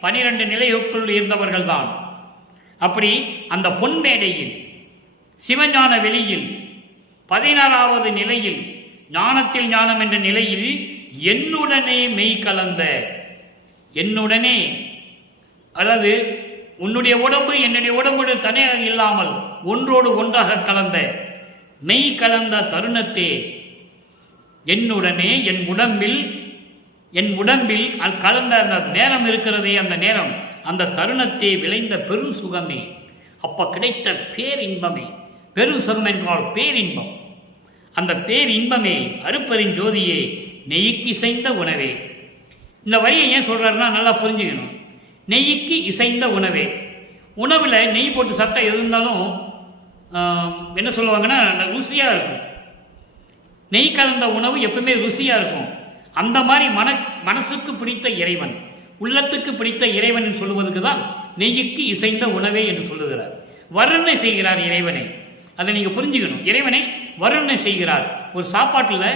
12 நிலைக்குள் இருந்தவர்கள் தான். அப்படி அந்த பொன்மேடையில், சிவஞான வெளியில், 16வது நிலையில், ஞானத்தில் ஞானம் என்ற நிலையில் என்னுடனே மெய் கலந்த, என்னுடனே, அல்லது உன்னுடைய உடம்பு என்னுடைய உடம்பு தனியாக இல்லாமல் ஒன்றோடு ஒன்றாக கலந்த மெய் கலந்த தருணத்தே, என்னுடனே என் உடம்பில் கலந்த அந்த நேரம் இருக்கிறதே, அந்த நேரம், அந்த தருணத்தை விளைந்த பெரும் சுகமே, அப்ப கிடைத்த பேரின்பமே. பெரும் சுகம் என்றால் பேரின்பம். அந்த பேரின்பமே அருட்பெருஞ்சோதியே, நெய்க்கு இசைந்த உணவே. இந்த வரியை ஏன் சொல்றாருன்னா நல்லா புரிஞ்சுக்கணும். நெய்க்கு இசைந்த உணவே. உணவில் நெய் போட்டு சட்டை எது இருந்தாலும் என்ன சொல்லுவாங்கன்னா ருசியாக இருக்கும். நெய் கலந்த உணவு எப்பவுமே ருசியாக இருக்கும். அந்த மாதிரி மனசுக்கு பிடித்த இறைவன், உள்ளத்துக்கு பிடித்த இறைவன் சொல்லுவதுக்கு தான் நெய்யுக்கு இசைந்த உணவே என்று சொல்லுகிறார். வர்ணனை செய்கிறார் இறைவனை. அதை நீங்கள் புரிஞ்சுக்கணும். இறைவனை வர்ணனை செய்கிறார். ஒரு சாப்பாட்டில்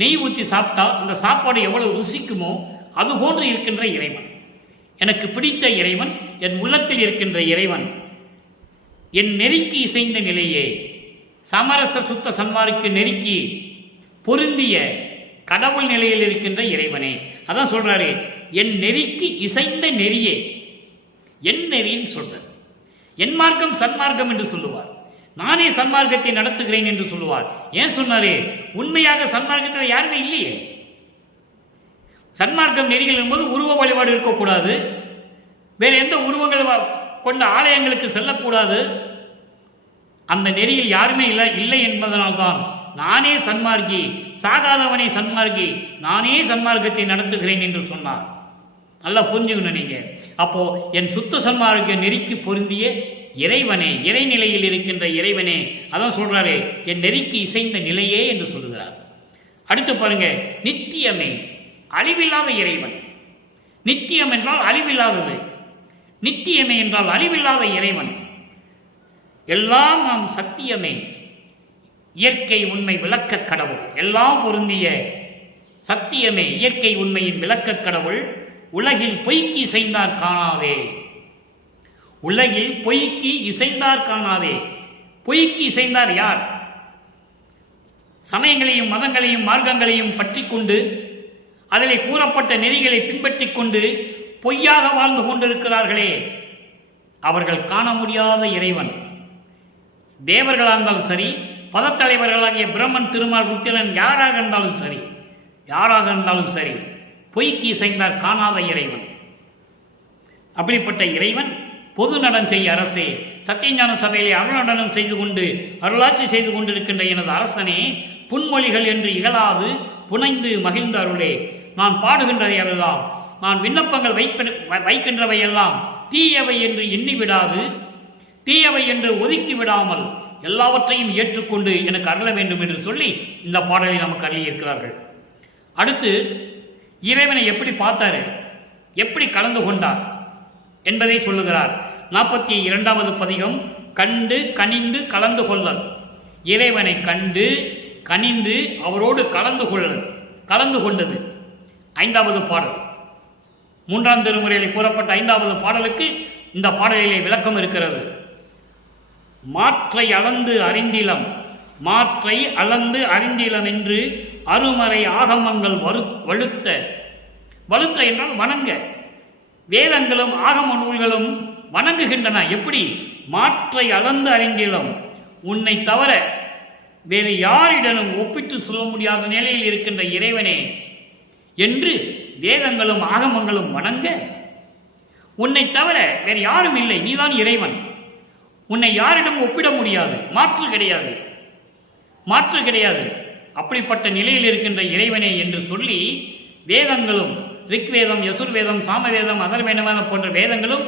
நெய் ஊற்றி சாப்பிட்டா அந்த சாப்பாடு எவ்வளவு ருசிக்குமோ அது போன்று இருக்கின்ற இறைவன், எனக்கு பிடித்த இறைவன், என் உள்ளத்தில் இருக்கின்ற இறைவன், என் நெறிக்கு இசைந்த நிலையே, சமரச சுத்த சன்மார்க்கு நெறிக்கு பொருந்திய கடவுள் நிலையில் இருக்கின்ற இறைவனே. அதான் சொல்றாரு, என் நெறிக்கு இசைந்த நெறியே. என் நெறின்னு சொல்றார். என் மார்க்கம் சன்மார்க்கம் என்று சொல்லுவார். நானே சன்மார்க்கத்தை நடத்துகிறேன் என்று சொல்லுவார். ஏன் சொன்னாரு? உண்மையாக சன்மார்க்கத்தில் யாருமே இல்லையே. சன்மார்க்கம் நெறிகள் என்பது உருவ வழிபாடு இருக்கக்கூடாது, வேறு எந்த உருவங்கள் கொண்ட ஆலயங்களுக்கு செல்லக்கூடாது. அந்த நெறியில் யாருமே இல்லை என்பதனால்தான் நானே சன்மார்க்கி, சாகாதவனே சன்மார்க்கி, நானே சன்மார்க்கத்தை நடத்துகிறேன் என்று சொன்னார். நல்லா புரிஞ்சுக்கணும் நீங்க. அப்போ என் சுத்த சன்மார்க்க நெறிக்கு பொருந்திய இறைவனே, இறைநிலையில் இருக்கின்ற இறைவனே, அதான் சொல்றாரு, என் நெறிக்கு இசைந்த நிலையே என்று சொல்லுகிறார். அடுத்து பாருங்க, நித்தியமே, அழிவில்லாத இறைவன். நித்தியம் என்றால் அழிவில்லாதது, நித்தியமே என்றால் அழிவில்லாத இறைவன். எல்லாம் நாம் சத்தியமே, இயற்கை உண்மை விளக்க கடவுள், எல்லாம் பொருந்திய சத்தியமே, இயற்கை உண்மையின் விளக்க கடவுள். உலகில் பொய்க்கு இசைந்தார் காணாதே, உலகில் பொய்க்கு இசைந்தார் காணாதே. பொய்க்கு இசைந்தார் யார்? சமயங்களையும் மதங்களையும் மார்க்கங்களையும் பற்றி கொண்டு அதில் கூறப்பட்ட நெறிகளை பின்பற்றி கொண்டு பொய்யாக வாழ்ந்து கொண்டிருக்கிறார்களே, அவர்கள் காண முடியாத இறைவன். தேவர்களாக இருந்தாலும் சரி, பதத்தலைவர்களாகிய பிரம்மன், திருமால், ருத்திரன் யாராக இருந்தாலும் சரி, பொய்க்கு இசைந்தார் காணாத இறைவன். அப்படிப்பட்ட இறைவன் பொது நடன் செய்ய அரசே, சத்தியஞான சபையிலே அருள்நடனம் செய்து கொண்டு அருளாட்சி செய்து கொண்டிருக்கின்ற எனது அரசனே, புன்மொழிகள் என்று இகழாது புனைந்து மகிழ்ந்த அருளே, நான் பாடுகின்றதையெல்லாம், நான் விண்ணப்பங்கள் வைக்கின்றவையெல்லாம் தீயவை என்று எண்ணி விடாது, தீயவை என்று ஒதுக்கி விடாமல் எல்லாவற்றையும் ஏற்றுக்கொண்டு எனக்கு அருள வேண்டும் என்று சொல்லி இந்த பாடலை நமக்கு அருளியிருக்கிறார்கள். அடுத்து இறைவனை எப்படி பார்த்தாரு, எப்படி கலந்து கொண்டார் என்பதை சொல்லுகிறார். 42வது பதிகம் கண்டு கனிந்து கலந்து கொள்ளல். இறைவனை கண்டு கனிந்து அவரோடு கலந்து கொண்டது 5வது பாடல். 3ஆம் திருமுறையில் கூறப்பட்ட 5வது பாடலுக்கு இந்த பாடலிலே விளக்கம் இருக்கிறது. மாற்றை அளந்து அறிந்திலம், மாற்றை அளந்து அறிந்திலம் என்று அருமறை ஆகமங்கள் வலுத்த, வலுத்த என்றால் வணங்க, வேதங்களும் ஆகம நூல்களும் வணங்குகின்றன. எப்படி? மாற்றை அளந்து அறிந்திலம், உன்னை தவிர வேறு யாரிடனும் ஒப்பிட்டு சொல்ல முடியாத நிலையில் இருக்கின்ற இறைவனே என்று வேதங்களும் ஆகமங்களும் வணங்க, உன்னை தவிர வேறு யாரும் இல்லை, நீதான் இறைவன், உன்னை யாரிடம் ஒப்பிட முடியாது, மாற்று கிடையாது, மாற்று கிடையாது, அப்படிப்பட்ட நிலையில் இருக்கின்ற இறைவனே என்று சொல்லி வேதங்களும் ரிக்வேதம், யசுர்வேதம், சாமவேதம், அதர்வேதம் போன்ற வேதங்களும்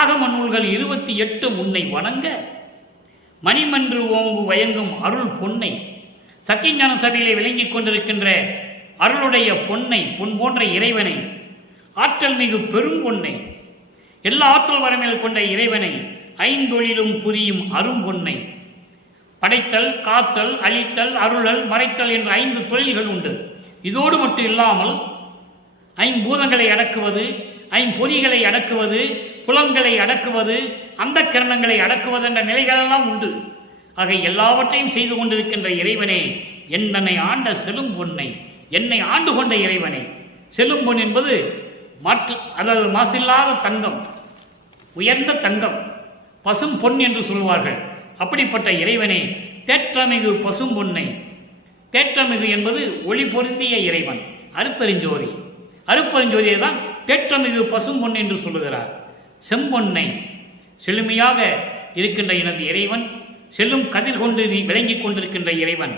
ஆகம நூல்கள் 28 உன்னை வணங்க, மணிமன்று ஓங்கு வயங்கும் அருள் பொன்னை, சத்தியஞான சபையிலே விளங்கிக் கொண்டிருக்கின்ற அருளுடைய பொன்னை, பொன் போன்ற இறைவனை, ஆற்றல் மிகு பெரும் பொன்னை, எல்லா ஆற்றல் வரமையில் கொண்ட இறைவனை, ஐந்தொழிலும் புரியும் அரும்பொன்னை, படைத்தல், காத்தல், அழித்தல், அருளல், மறைத்தல் என்ற 5 தொழில்கள் உண்டு. இதோடு மட்டும் இல்லாமல் ஐம்பூதங்களை அடக்குவது, ஐம்பொறிகளை அடக்குவது, புலன்களை அடக்குவது, அந்த கரணங்களை அடக்குவது என்ற நிலைகளெல்லாம் உண்டு. ஆக எல்லாவற்றையும் செய்து கொண்டிருக்கின்ற இறைவனே, என்னை ஆண்ட செலும் பொன்னை, என்னை ஆண்டு கொண்ட இறைவனே. செலும் பொன் என்பது அதாவது மாசில்லாத தங்கம், உயர்ந்த தங்கம், பசும் பொன் என்று சொல்வார்கள். அப்படிப்பட்ட இறைவனே, தேற்றமிகு பசும் பொன்னை, தேற்றமிகு என்பது ஒளி பொருந்திய இறைவன், அருப்பெருஞ்சோதி, அருப்பெருஞ்சோதியை தான் தேற்றமிகு பசும் பொன் என்று சொல்லுகிறார். செம்பொன்னை, செழுமையாக இருக்கின்ற எனது இறைவன், செல்லும் கதிர் கொண்டு நீ விளங்கிக் கொண்டிருக்கின்ற இறைவன்.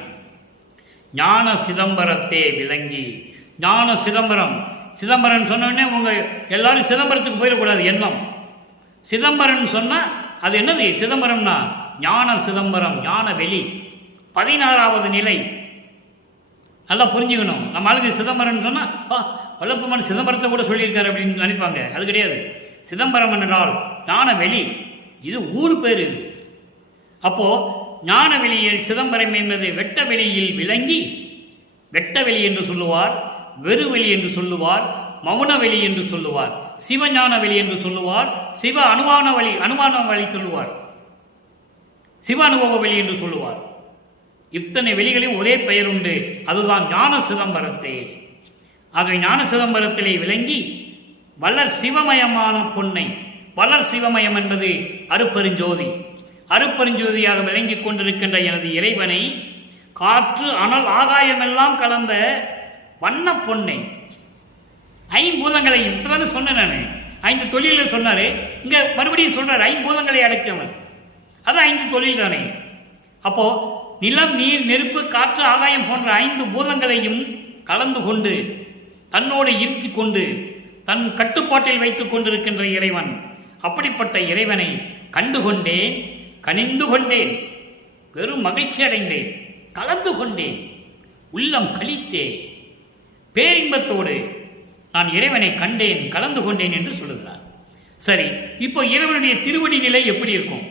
ஞான சிதம்பரத்தே விளங்கி, ஞான சிதம்பரம், சிதம்பரம் சொன்னோடனே உங்க எல்லாரும் சிதம்பரத்துக்கு போயிடக்கூடாது எண்ணம். சிதம்பரம் சொன்னா அது என்னது? சிதம்பரம்னா ஞான சிதம்பரம், ஞான வெளி, 16வது நிலை. நல்லா புரிஞ்சுக்கணும். நம்ம ஆளுங்க சிதம்பரம் சொன்னா வல்லப்பமான சிதம்பரத்தை கூட சொல்லியிருக்காரு அப்படின்னு நினைப்பாங்க. அது கிடையாது. சிதம்பரம் என்றால் ஞான வெளி, இது ஊர் பேர். இது அப்போ ஞான வெளியில் சிதம்பரம் என்பது வெட்ட வெளியில் விளங்கி, வெட்ட வெளி என்று சொல்லுவார், வெறுவெளி என்று சொல்லுவார், மௌன வெளி என்று சொல்லுவார், சிவஞான வெளி என்று சொல்லுவார், சிவ அனுமான வழி சொல்லுவார், சிவ அனுபவ வெளி என்று சொல்லுவார். இத்தனை வெளிகளில் ஒரே பெயர் உண்டு, அதுதான் ஞான சிதம்பரத்தை. அதை ஞான சிதம்பரத்திலே விளங்கி வளர் சிவமயமான பொன்னை, வளர் சிவமயம் என்பது அருப்பெருஞ்சோதி, அருப்பெருஞ்சோதியாக விளங்கிக் கொண்டிருக்கின்ற எனது இறைவனை, காற்று அனல் ஆகாயமெல்லாம் கலந்த வண்ண பொன்னை, ஐம்பூதங்களை இப்பதானே சொன்னேன் நான், 5 தொழில சொன்னாரு, இங்க மறுபடியும் சொல்றாரு ஐம்பூதங்களை அடைத்தவன், அது 5 தொழில் தானே. அப்போ நிலம், நீர், நெருப்பு, காற்று, ஆகாயம் போன்ற 5 பூதங்களையும் கலந்து கொண்டு தன்னோடு இருத்தி கொண்டு தன் கட்டுப்பாட்டில் வைத்துக் கொண்டிருக்கின்ற இறைவன். அப்படிப்பட்ட இறைவனை கண்டுகொண்டேன், கனிந்து கொண்டேன், பெரும் மகிழ்ச்சி அடைந்தேன், கலந்து கொண்டேன், உள்ளம் கழித்தேன், பேரின்பத்தோடு நான் இறைவனை கண்டேன், கலந்து கொண்டேன் என்று சொல்லுகிறார். சரி, இப்போ இறைவனுடைய திருவடி நிலை எப்படி இருக்கும்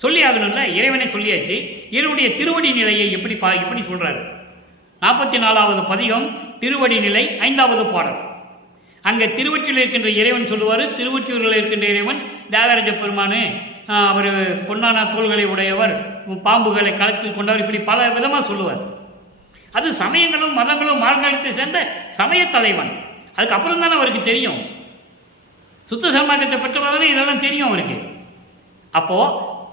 சொல்லி ஆகணும்ல. இறைவனை சொல்லியாச்சு, இறைவனுடைய திருவடி நிலையை எப்படி சொல்றாரு? 44வது பதிகம் திருவடி நிலை 5வது பாடல். அங்கே திருவொற்றியில் இருக்கின்ற இறைவன் சொல்லுவார். திருவொற்றியூரில் இருக்கின்ற இறைவன் தியாகராஜ பெருமானு, அவர் பொன்னான தோள்களை உடையவர், பாம்புகளை களத்தில் கொண்டவர், இப்படி பல விதமாக சொல்லுவார். அது சமயங்களும் மதங்களும் மார்க்கத்தை சேர்ந்த சமய தலைவன். அதுக்கப்புறம் தானே அவருக்கு தெரியும், சுத்த சமாஜத்தை பெற்றவதானே இதெல்லாம் தெரியும் அவருக்கு. அப்போ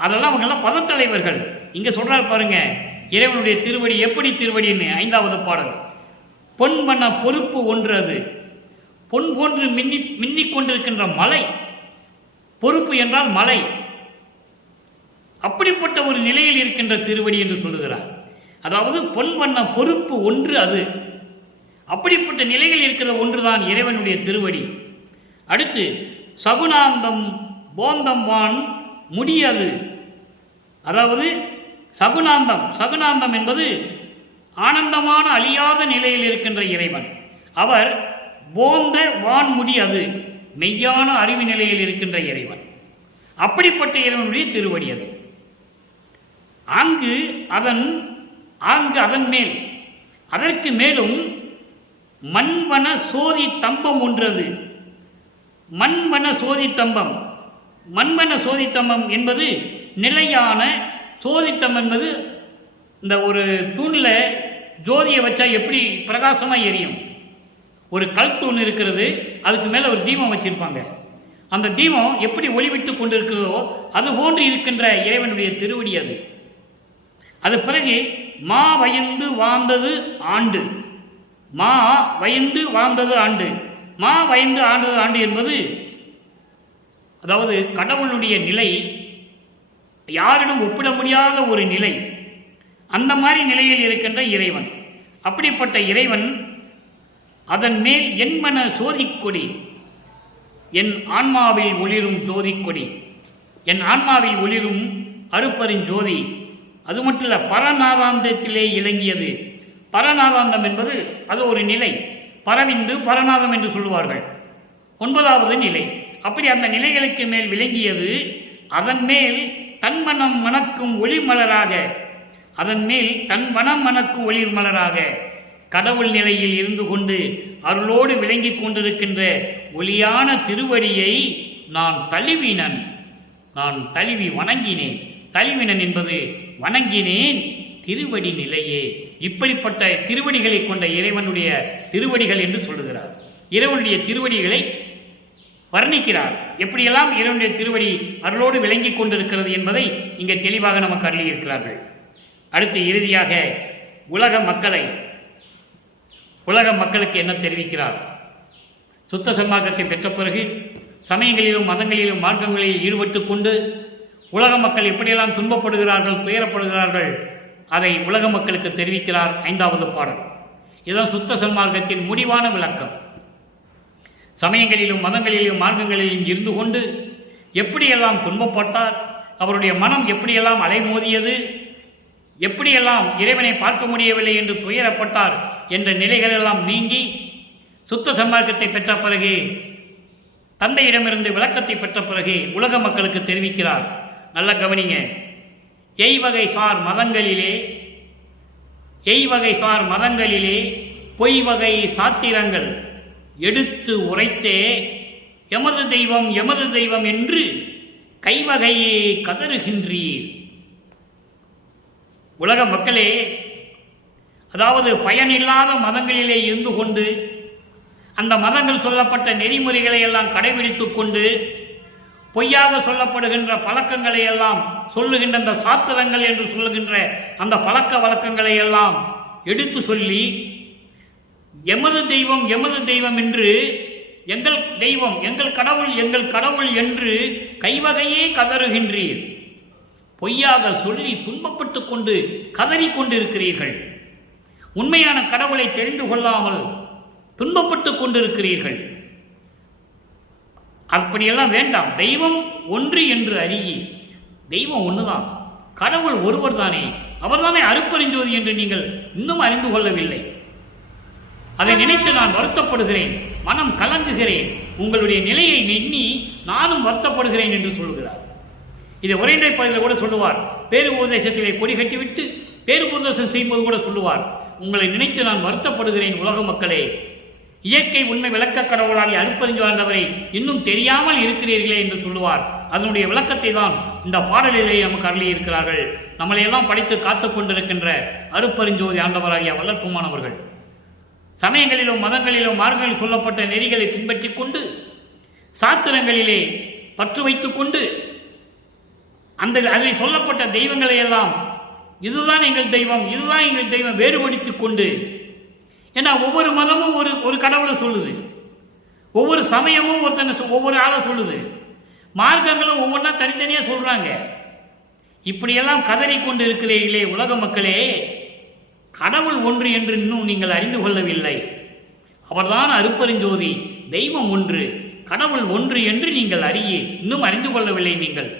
அதெல்லாம் அவங்கெல்லாம் பதத்தலைவர்கள். இங்க சொல்றாரு பாருங்க, இறைவனுடைய திருவடி எப்படி திருவடின்னு 5வது பாடல். பொன் பண்ண பொறுப்பு ஒன்று அது, பொன் போன்று மின்னிக் கொண்டிருக்கின்ற மலை. பொறுப்பு என்றால் மலை. அப்படிப்பட்ட ஒரு நிலையில் இருக்கின்ற திருவடி என்று சொல்லுகிறார். அதாவது பொன் வண்ண பொறுப்பு ஒன்று அது. அப்படிப்பட்ட நிலையில் இருக்கிற ஒன்றுதான் இறைவனுடைய திருவடி. அடுத்து சகுனாந்தம் போந்தம்வான் முடியாது. அதாவது சகுனாந்தம் என்பது ஆனந்தமான அழியாத நிலையில் இருக்கின்ற இறைவன். அவர் போந்த வான் முடியாது மெய்யான அறிவு நிலையில் இருக்கின்ற இறைவன். அப்படிப்பட்ட இறைவனுடைய திருவடி அது. அங்கு அதன் மேல் அதற்கு மேலும் மண்வன சோதி தம்பம் ஒன்றது. மண்வன சோதி தம்பம் என்பது நிலையான சோதித்தம் என்பது இந்த ஒரு தூணில் ஜோதியை வச்சா எப்படி பிரகாசமாக எரியும். ஒரு கல் தூண் இருக்கிறது, அதுக்கு மேலே ஒரு தீபம் வச்சிருப்பாங்க. அந்த தீபம் எப்படி ஒளிவிட்டு கொண்டிருக்கிறதோ அது போன்று இருக்கின்ற இறைவனுடைய திருவடி அது. அது பிறகு மா வயந்து வாழ்ந்தது ஆண்டு. மா வயந்து வாழ்ந்தது ஆண்டு. மா வயந்து ஆண்டது ஆண்டு என்பது அதாவது கடவுளுடைய நிலை, யாரிடம் ஒப்பிட முடியாத ஒரு நிலை. அந்த மாதிரி நிலையில் இருக்கின்ற இறைவன். அப்படிப்பட்ட இறைவன் அதன் மேல் என்மன சோதிக்கொடி, என் ஆன்மாவில் ஒளிரும் ஜோதிக்கொடி, என் ஆன்மாவில் ஒளிரும் அருப்பெருஞ்சோதி. அது மட்டும் இல்லை, பரநாதாந்தத்திலே இலங்கியது. பரநாதாந்தம் என்பது அது ஒரு நிலை. பரவிந்து பரநாதம் என்று சொல்லுவார்கள், 9வது நிலை. அப்படி அந்த நிலைகளுக்கு மேல் விளங்கியது. அதன் மேல் தன்மனம் மணக்கும் ஒளிமலராக, அதன் மேல் தன் மனம் மணக்கும் ஒளிமலராக கடவுள் நிலையில் இருந்து கொண்டு அருளோடு விளங்கி கொண்டிருக்கின்ற ஒளியான திருவடியை நான் தழுவி வணங்கினேன். தழுவினன் என்பது வணங்கினேன் திருவடி நிலையே. இப்படிப்பட்ட திருவடிகளை கொண்ட இறைவனுடைய திருவடிகள் என்று சொல்லுகிறார். இறைவனுடைய திருவடிகளை வர்ணிக்கிறார். எப்படியெல்லாம் இறைவனுடைய திருவடி அருளோடு விளங்கி கொண்டிருக்கிறது என்பதை இங்கே தெளிவாக நமக்கு அருளியிருக்கிறார்கள். அடுத்து இறுதியாக உலக மக்களுக்கு என்ன தெரிவிக்கிறார்? சுத்த சன்மார்க்கத்தை பெற்ற பிறகு சமயங்களிலும் மதங்களிலும் மார்க்கங்களில் ஈடுபட்டு கொண்டு உலக மக்கள் எப்படியெல்லாம் துன்பப்படுகிறார்கள், துயரப்படுகிறார்கள், அதை உலக மக்களுக்கு தெரிவிக்கிறார் 5வது பாடல். இதுதான் சுத்த சன்மார்க்கத்தின் முடிவான விளக்கம். சமயங்களிலும் மதங்களிலும் மார்க்கங்களிலும் இருந்து கொண்டு எப்படியெல்லாம் துன்பப்பட்டார், அவருடைய மனம் எப்படியெல்லாம் அலைமோதியது, எப்படியெல்லாம் இறைவனை பார்க்க முடியவில்லை என்று துயரப்பட்டார் என்ற நிலைகளெல்லாம் நீங்கி சுத்த சன்மார்க்கத்தை பெற்ற பிறகு, தந்தையிடமிருந்து விளக்கத்தை பெற்ற பிறகு உலக மக்களுக்கு தெரிவிக்கிறார். நல்ல கவனிங்க. எய்வகை சார் மதங்களிலே பொய்வகை சாத்திரங்கள் எடுத்து உரைத்தே எமது தெய்வம் என்று கைவகையே கதறுகின்றீர். உலக மக்களே, அதாவது பயனில்லாத மதங்களிலே இருந்து கொண்டு அந்த மதங்கள் சொல்லப்பட்ட நெறிமுறைகளை எல்லாம் கடைபிடித்து கொண்டு பொய்யாக சொல்லப்படுகின்ற பழக்கங்களை எல்லாம் சொல்லுகின்ற அந்த சாத்திரங்கள் என்று சொல்லுகின்ற அந்த பழக்க வழக்கங்களை எல்லாம் எடுத்து சொல்லி எமது தெய்வம் என்று எங்கள் தெய்வம், எங்கள் கடவுள் என்று கைவகையே கதறுகின்றீர். பொய்யாக சொல்லி துன்பப்பட்டு கொண்டு கதறி கொண்டிருக்கிறீர்கள். உண்மையான கடவுளை தெரிந்து கொள்ளாமல் துன்பப்பட்டு கொண்டிருக்கிறீர்கள். அப்படியெல்லாம் வேண்டாம். தெய்வம் ஒன்று என்று அறியி. தெய்வம் ஒன்றுதான், கடவுள் ஒருவர் தானே, அவர்தானே அருப்பெருஞ்சோதி என்று நீங்கள் இன்னும் அறிந்து கொள்ளவில்லை. அதை நினைத்து நான் வருத்தப்படுகிறேன், மனம் கலங்குகிறேன், உங்களுடைய நிலையை எண்ணி நானும் வருத்தப்படுகிறேன் என்று சொல்கிறார். இதை உரைநடை பகுதியில் கூட சொல்லுவார். பேரு உபதேசத்திலே கொடி கட்டிவிட்டு பேரு உபதேசம் செய்யும்போது கூட சொல்லுவார், உங்களை நினைத்து நான் வருத்தப்படுகிறேன் உலக மக்களே. இயற்கை உண்மை விளக்க கடவுளாகி அருப்பெருஞ்சோதியாண்டவரை இன்னும் தெரியாமல் இருக்கிறீர்களே என்று சொல்லுவார். அதனுடைய விளக்கத்தை தான் இந்த பாடலிலே நமக்கு அருளியிருக்கிறார்கள். நம்மளையெல்லாம் படைத்து காத்து கொண்டிருக்கின்ற அருப்பெருஞ்சோதி ஆண்டவராகிய வல்லற்பெருமானவர்கள் சமயங்களிலும் மதங்களிலும் மார்க்கங்களில் சொல்லப்பட்ட நெறிகளை பின்பற்றி கொண்டு சாத்திரங்களிலே பற்று வைத்துக் கொண்டு அதில் சொல்லப்பட்ட தெய்வங்களை எல்லாம் இதுதான் எங்கள் தெய்வம் வேறுபடுத்திக் கொண்டு, ஏன்னா ஒவ்வொரு மதமும் ஒரு கடவுளை சொல்லுது, ஒவ்வொரு சமயமும் ஒவ்வொரு ஆளை சொல்லுது, மார்க்கங்களும் ஒவ்வொன்றா தனித்தனியாக சொல்கிறாங்க. இப்படியெல்லாம் கதறி கொண்டு இருக்கிறீர்களே உலக மக்களே, கடவுள் ஒன்று என்று இன்னும் நீங்கள் அறிந்து கொள்ளவில்லை. அவர்தான் அருப்பெருஞ்சோதி, தெய்வம் ஒன்று, கடவுள் ஒன்று என்று நீங்கள் இன்னும் அறிந்து கொள்ளவில்லை. நீங்கள்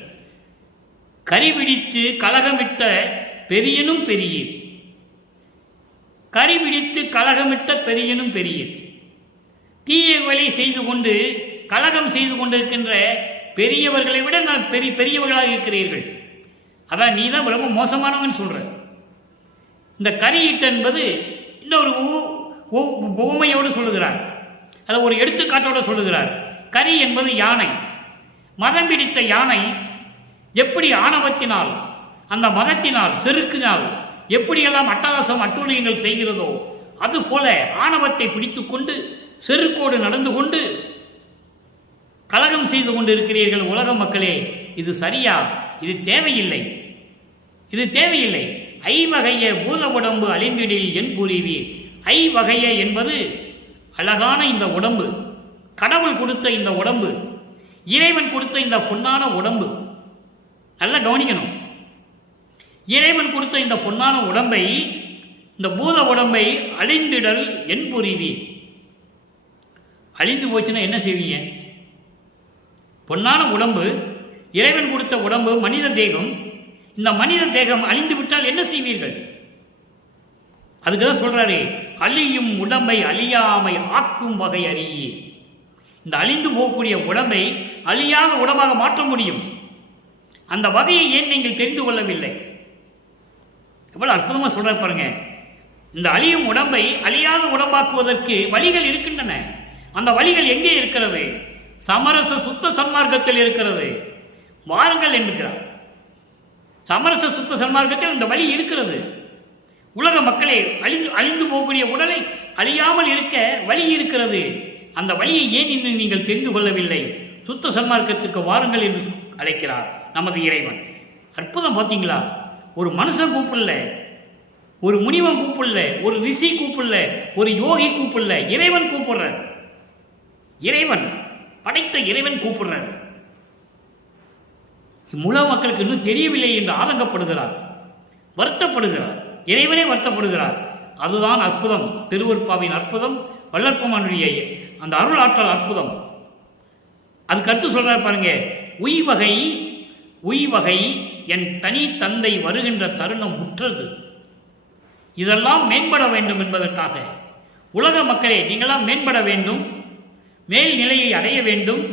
கரிபிடித்து கலகமிட்ட பெரியனும் பெரியர், கரிபிடித்து கலகமிட்ட பெரியனும் பெரியர். தீய வேலை செய்து கொண்டு கலகம் செய்து கொண்டிருக்கின்ற பெரியவர்களை விட நான் பெரியவர்களாக இருக்கிறீர்கள். அதான் நீ தான் ரொம்ப மோசமானவன் சொல்ற. இந்த கரியிட்ட என்பது இன்னொரு உவமையோடு சொல்லுகிறார், அதை ஒரு எடுத்துக்காட்டோடு சொல்லுகிறார். கரி என்பது யானை. மதம் பிடித்த யானை எப்படி ஆணவத்தினால், அந்த மதத்தினால், செருக்கினால் எப்படியெல்லாம் அட்டகாசம் அட்டூழியங்கள் செய்கிறதோ அதுபோல ஆணவத்தை பிடித்து கொண்டு செருக்கோடு நடந்து கொண்டு கலகம் செய்து கொண்டு இருக்கிறீர்கள் உலக மக்களே. இது சரியா? இது தேவையில்லை, இது தேவையில்லை. ஐவகைய பூத உடம்பு அழிந்திடில் என் புரிவீர். ஐவகைய என்பது அழகான இந்த உடம்பு, கடவுள் கொடுத்த இந்த உடம்பு, இறைவன் கொடுத்த இந்த பொன்னான உடம்பு. நல்லா கவனிக்கணும். இறைவன் கொடுத்த இந்த பொன்னான உடம்பை, இந்த பூத உடம்பை அழிந்திடல் என் புரிவீர். அழிந்து போச்சுன்னா என்ன செய்வீங்க? பொன்னான உடம்பு, இறைவன் கொடுத்த உடம்பு, மனித தேகம். இந்த மனித தேகம் அழிந்து விட்டால் என்ன செய்வீர்கள்? அதுக்குதான் சொல்றாரு, அழியும் உடம்பை அழியாமை ஆக்கும் வகை அறியே. இந்த அழிந்து போகக்கூடிய உடம்பை அழியாத உடம்பாக மாற்ற முடியும். அந்த வகையை ஏன் நீங்கள் தெரிந்து கொள்ளவில்லை? எவ்வளவு அற்புதமா சொல்ற பாருங்க. இந்த அழியும் உடம்பை அழியாத உடம்பாக்குவதற்கு வழிகள் இருக்கின்றன. அந்த வழிகள் எங்கே இருக்கிறது? சமரச சுத்த சன்மார்க்கத்தில் இருக்கிறது. வாருங்கள் என்கிறார். சமரச சுத்த சன்மார்க்கத்தில் இந்த வழி இருக்கிறது. உலக மக்களே, அழிந்து போகக்கூடிய உடலை அழியாமல் இருக்க வழி இருக்கிறது. அந்த வழியை ஏன் இன்னும் நீங்கள் தெரிந்து கொள்ளவில்லை? சுத்த சன்மார்க்கத்துக்கு வாருங்கள் என்று அழைக்கிறார் நமது இறைவன். அற்புதம் பார்த்தீங்களா? ஒரு மனுஷன் கூப்பிடல, ஒரு முனிவன் கூப்பிடல, ஒரு ரிஷி கூப்பிடல, ஒரு யோகி கூப்பிடல, இறைவன் கூப்பிடுறார். இறைவன், படைத்த இறைவன் கூப்பிடுறார். முழ மக்களுக்கு இன்னும் தெரியவில்லை என்று ஆதங்கப்படுகிறார், வருத்தப்படுகிறார். இறைவனே வருத்தப்படுகிறார். அதுதான் அற்புதம். திருவருட்பாவின் அற்புதம், வள்ளற்பமானுடைய அந்த அருள் ஆற்றல் அற்புதம். அதுக்கு அடுத்து சொல்றார் பாருங்க, உய்வகை என் தனி தந்தை வருகின்ற தருணம் உற்றது. இதெல்லாம் மேம்பட வேண்டும் என்பதற்காக உலக மக்களே நீங்களாம் மேம்பட வேண்டும், மேல் நிலையை அடைய வேண்டும்.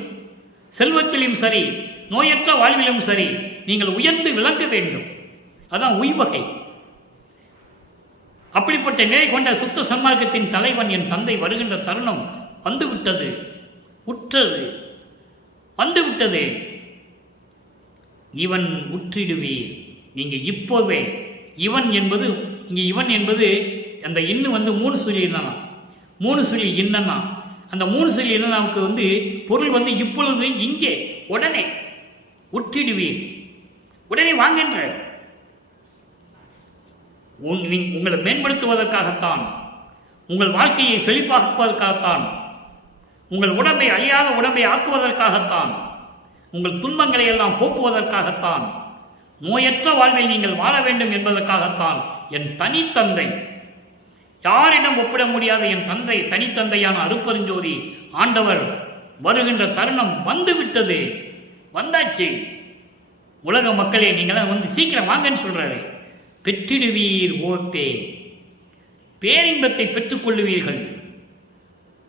செல்வத்திலும் சரி, நோயற்ற வாழ்விலும் சரி, நீங்கள் உயர்ந்து விளங்க வேண்டும். அதான் உய்வகை. அப்படிப்பட்ட நிலை கொண்ட சுத்த சன்மார்க்கத்தின் தலைவன் என் தந்தை வருகின்ற தருணம் வந்துவிட்டது, உற்றது, வந்துவிட்டது. இவன் உற்றிடுவீர். நீங்க இப்போவே இவன் என்பது இங்கே இவன் என்பது அந்த இன்னும் 3 சொல்லி என்னன்னா 3 சொல்லி என்னன்னா அந்த 3 சொல்லி என்னன்னாவுக்கு பொருள் இப்பொழுது, இங்கே, உடனே, உற்றிடுவீர், உடனே வாங்கின்ற உங்களை மேம்படுத்துவதற்காகத்தான், உங்கள் வாழ்க்கையை செழிப்பாக்குவதற்காகத்தான், உங்கள் உடம்பை அழியாத உடம்பை ஆக்குவதற்காகத்தான், உங்கள் துன்பங்களை எல்லாம் போக்குவதற்காகத்தான், நோயற்ற வாழ்வில் நீங்கள் வாழ வேண்டும் என்பதற்காகத்தான் என் தனித்தந்தை, யாரிடம் ஒப்பிட முடியாத என் தந்தை, தனித்தந்தையான அருப்பெருஞ்சோதி ஆண்டவர் வருகின்ற தருணம் வந்துவிட்டது, வந்தாச்சு. உலக மக்களே நீங்களாம் சீக்கிரம் வாங்கன்னு சொல்றாரு. பெற்றிடுவீர் ஓப்பே, பேரின்பத்தை பெற்றுக் கொள்ளுவீர்கள்.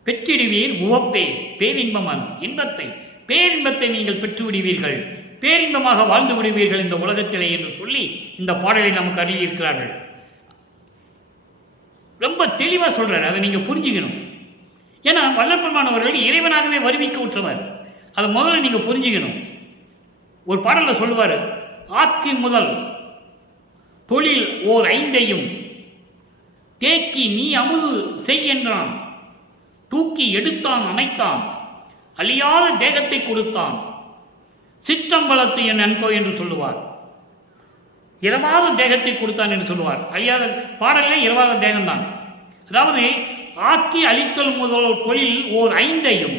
பெற்றிடுவீர் உவப்பே, பேரின்பமான் இன்பத்தை, பேரின்பத்தை நீங்கள் பெற்று விடுவீர்கள், பேரின்பமாக வாழ்ந்து விடுவீர்கள் இந்த உலகத்திலே என்று சொல்லி இந்த பாடலை நமக்கு அருளியிருக்கிறார்கள். ரொம்ப தெளிவாக சொல்றாரு. அதை நீங்க புரிஞ்சுக்கணும். ஏன்னா வல்லற்பெருமானவர்கள் இறைவனாகவே வருவிக்க உற்றவர். அதை முதல்ல நீங்க புரிஞ்சுக்கணும். ஒரு பாடல்ல சொல்லுவார், ஆக்கி முதல் தொழில் ஓர் 5ஐயும் தேக்கி நீ அமுது செய்கின்றான், தூக்கி எடுத்தான் அணைத்தான், அழியாத தேகத்தை கொடுத்தான், சிற்றம்பலத்து என் அன்போ என்று சொல்லுவார். இரவாத தேகத்தை கொடுத்தான் என்று சொல்லுவார். அழியாத பாடலே இரவாத தேகம்தான். அதாவது ஆக்கி அழித்தல் முதல் தொழில் ஓர் 5ஐயும்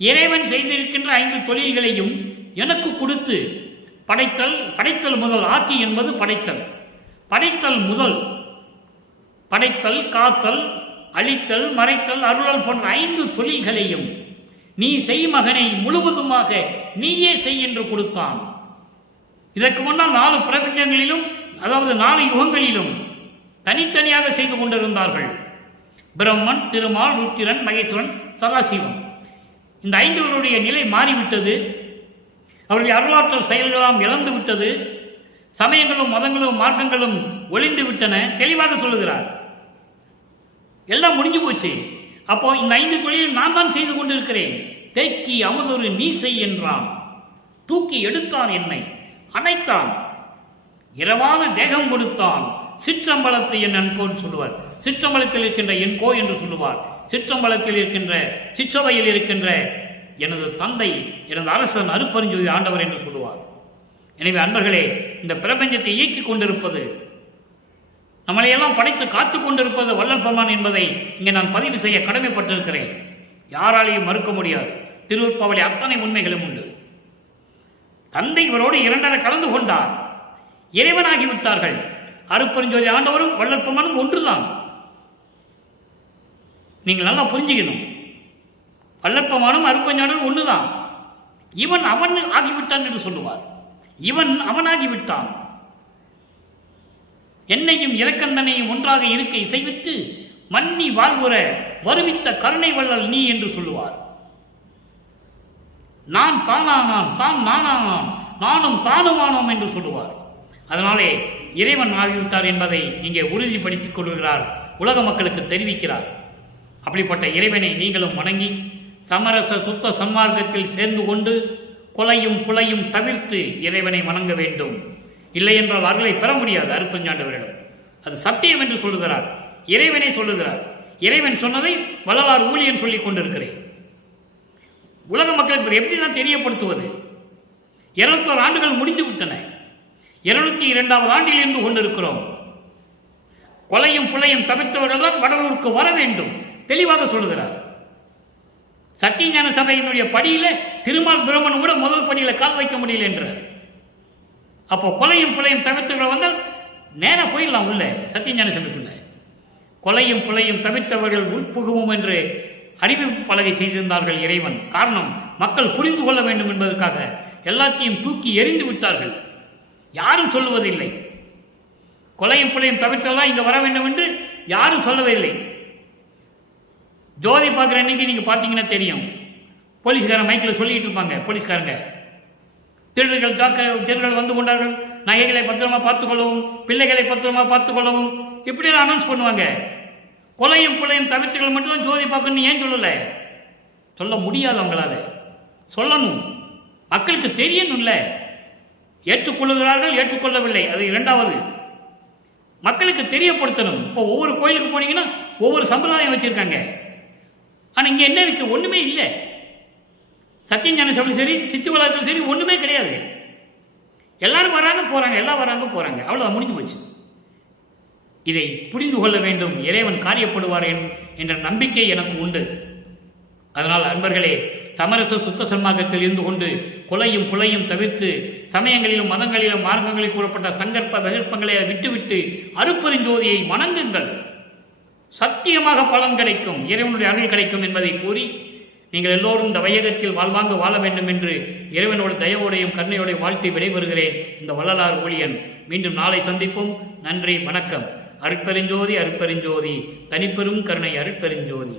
இறைவன் செய்திருக்கின்ற 5 தொழில்களையும் எனக்கு கொடுத்து படைத்தல் முதல் ஆக்கி என்பது படைத்தல் முதல் படைத்தல், காத்தல், அழித்தல், மறைத்தல், அருளல் போன்ற 5 தொழில்களையும் நீ செய் மகனை முழுவதுமாக நீயே செய் என்று கொடுத்தான். இதற்கு முன்னால் 4 பிரபஞ்சங்களிலும், அதாவது 4 யுகங்களிலும் தனித்தனியாக செய்து கொண்டிருந்தார்கள். பிரம்மன், திருமால், ருத்திரன், மகேஸ்வரன், சதாசிவம். இந்த 5 நிலை மாறிவிட்டது. அவருடைய அருளாற்றல் செயல்களாம் இழந்து விட்டது. சமயங்களும் மதங்களும் மார்க்கங்களும் ஒளிந்து விட்டன. தெளிவாக சொல்லுகிறார். எல்லாம் முடிஞ்சு போச்சு. அப்போ இந்த 5 தொழில் நான் தான் செய்து கொண்டிருக்கிறேன். தேக்கி அமுதொரு நீ செய் என்றான். தூக்கி எடுத்தான், என்னை அணைத்தான், இரவான தேகம் கொடுத்தான். சிற்றம்பலத்தை என் அன்கோன்னு சொல்லுவார். சிற்றம்பலத்தில் இருக்கின்ற என் கோ என்று சொல்லுவார். சிற்றம்பலத்தில் இருக்கின்ற சிற்றவையில் இருக்கின்ற எனது தந்தை, எனது அரசன் அருட்பெருஞ்சோதி ஆண்டவர் என்று சொல்லுவார். எனவே அன்பர்களே, இந்த பிரபஞ்சத்தை இயக்கிக் கொண்டிருப்பது, நம்மளையெல்லாம் படைத்து காத்து கொண்டிருப்பது வள்ளல் பெருமான் என்பதை இங்கே நான் பதிவு செய்ய கடமைப்பட்டிருக்கிறேன். யாராலையும் மறுக்க முடியாது. திருவருட்பாவிலே அத்தனை உண்மைகளும் உண்டு. தந்தை இவரோடு 2 கலந்து கொண்டார். இறைவனாகிவிட்டார்கள். அருட்பெருஞ்சோதி ஆண்டவரும் வள்ளல் பெருமானும் ஒன்றுதான். நீங்கள் நல்லா புரிஞ்சுக்கணும். வள்ளல் பெருமானும் அருட்பெருஞ்சாண்டவரும் ஒன்றுதான். இவன் அவன் ஆகிவிட்டான் என்று சொல்லுவார். இவன் அவனாகிவிட்டான். என்னையும் இலக்கந்தனையும் ஒன்றாக இருக்க இசைவித்து மன்னி வாழ்வுற வருவித்த கருணை வள்ளல் நீ என்று சொல்லுவார். நான் தானானான், தான் நானானான், நானும் தானுமானோம் என்று சொல்லுவார். அதனாலே இறைவன் ஆகிவிட்டார் என்பதை இங்கே உறுதிப்படுத்திக் கொள்கிறார், உலக மக்களுக்கு தெரிவிக்கிறார். அப்படிப்பட்ட இறைவனை நீங்களும் வணங்கி சமரச சுத்த சன்மார்க்கத்தில் சேர்ந்து கொண்டு கொலையும் புலையும் தவிர்த்து இறைவனை வணங்க வேண்டும். இல்லை என்றால் அருளை பெற முடியாது. அருட்பெருஞ்சாண்டவரிடம் அது சத்தியம் என்று சொல்லுகிறார். இறைவனை சொல்லுகிறார். இறைவன் சொன்னதை வள்ளலார் ஊழியன் சொல்லிக் கொண்டிருக்கிறேன். உலக மக்களுக்கு எப்படி தான் தெரியப்படுத்துவது? 201 ஆண்டுகள் முடிந்து விட்டன. 202வது ஆண்டில் இருந்து கொண்டிருக்கிறோம். கொலையும் புலையும் தவிர்த்தவர்கள் தான் வடலூருக்கு வர வேண்டும். தெளிவாக சொல்லுகிறார். சத்தியஞான சபையினுடைய படியில திருமால் பிரம்மன் கூட முதல் படியில கால் வைக்க முடியல என்றார். அப்போ கொலையும் புலையும் தவிர்த்தவர்கள் வந்தால் நேராக போயிடலாம் உள்ள சத்தியஞான சபைக்குள்ள. கொலையும் புலையும் தவிர்த்தவர்கள் உட்புகுவோம் என்று அறிவிப்பு பலகை செய்திருந்தார்கள் இறைவன். காரணம், மக்கள் புரிந்து கொள்ள வேண்டும் என்பதற்காக எல்லாத்தையும் தூக்கி எறிந்து விட்டார்கள். யாரும் சொல்லுவதில்லை. கொலையும் புலையும் தவிர்த்தெல்லாம் இங்கே வர வேண்டும் என்று யாரும் சொல்லவே இல்லை. ஜோதி பார்க்குற அன்னைக்கு நீங்கள் பார்த்தீங்கன்னா தெரியும். போலீஸ்காரன் மைக்கில் சொல்லிட்டு இருப்பாங்க. போலீஸ்காரங்க திருடர்கள் வந்து கொண்டார்கள், நகைகளை பத்திரமா பார்த்துக்கொள்ளவும், பிள்ளைகளை பத்திரமா பார்த்துக்கொள்ளவும், இப்படியெல்லாம் அனௌன்ஸ் பண்ணுவாங்க. கொலையும் புலையும் தவிர்த்துகள் மட்டும்தான் ஜோதி பார்க்கணும்னு ஏன் சொல்லலை? சொல்ல முடியாது. அவங்களால சொல்லணும். மக்களுக்கு தெரியணும்ல. ஏற்றுக்கொள்ளுகிறார்கள், ஏற்றுக்கொள்ளவில்லை, அது 2வது. மக்களுக்கு தெரியப்படுத்தணும். இப்போ ஒவ்வொரு கோயிலுக்கு போனீங்கன்னா ஒவ்வொரு சம்பிரதாயம் வச்சுருக்காங்க. ஆனால் இங்கே என்ன இருக்குது? ஒன்றுமே இல்லை. சத்தியஞான சபை சரி, சித்துவலாத்தில் சரி, ஒன்றுமே கிடையாது. எல்லாரும் வராங்க போகிறாங்க, எல்லாம் வராங்க போகிறாங்க, அவ்வளோதான், முடிஞ்சு போச்சு. இதை புரிந்து கொள்ள வேண்டும். இறைவன் காரியப்படுவார் என்ற நம்பிக்கை எனக்கு உண்டு. அதனால் அன்பர்களே, சமரச சுத்த சன்மார்க்கத்தில் இருந்து கொண்டு கொலையும் புலையும் தவிர்த்து சமயங்களிலும் மதங்களிலும் மார்க்கங்களில் கூறப்பட்ட சங்கற்ப விகற்பங்களை விட்டுவிட்டு அருட்பெருஞ்சோதியை வணங்குங்கள். சத்தியமாக பலன் கிடைக்கும், இறைவனுடைய அருள் கிடைக்கும் என்பதை கூறி, நீங்கள் எல்லோரும் இந்த வையகத்தில் வாழ்வாங்க வாழ வேண்டும் என்று இறைவனோட தயவோடையும் கருணையோடையும் வாழ்த்தி விடைபெறுகிறேன். இந்த வள்ளலார் ஊழியன். மீண்டும் நாளை சந்திப்போம். நன்றி, வணக்கம். அருட்பெருஞ்சோதி, அருட்பெருஞ்சோதி, தனிப்பெரும் கருணை அருட்பெருஞ்சோதி.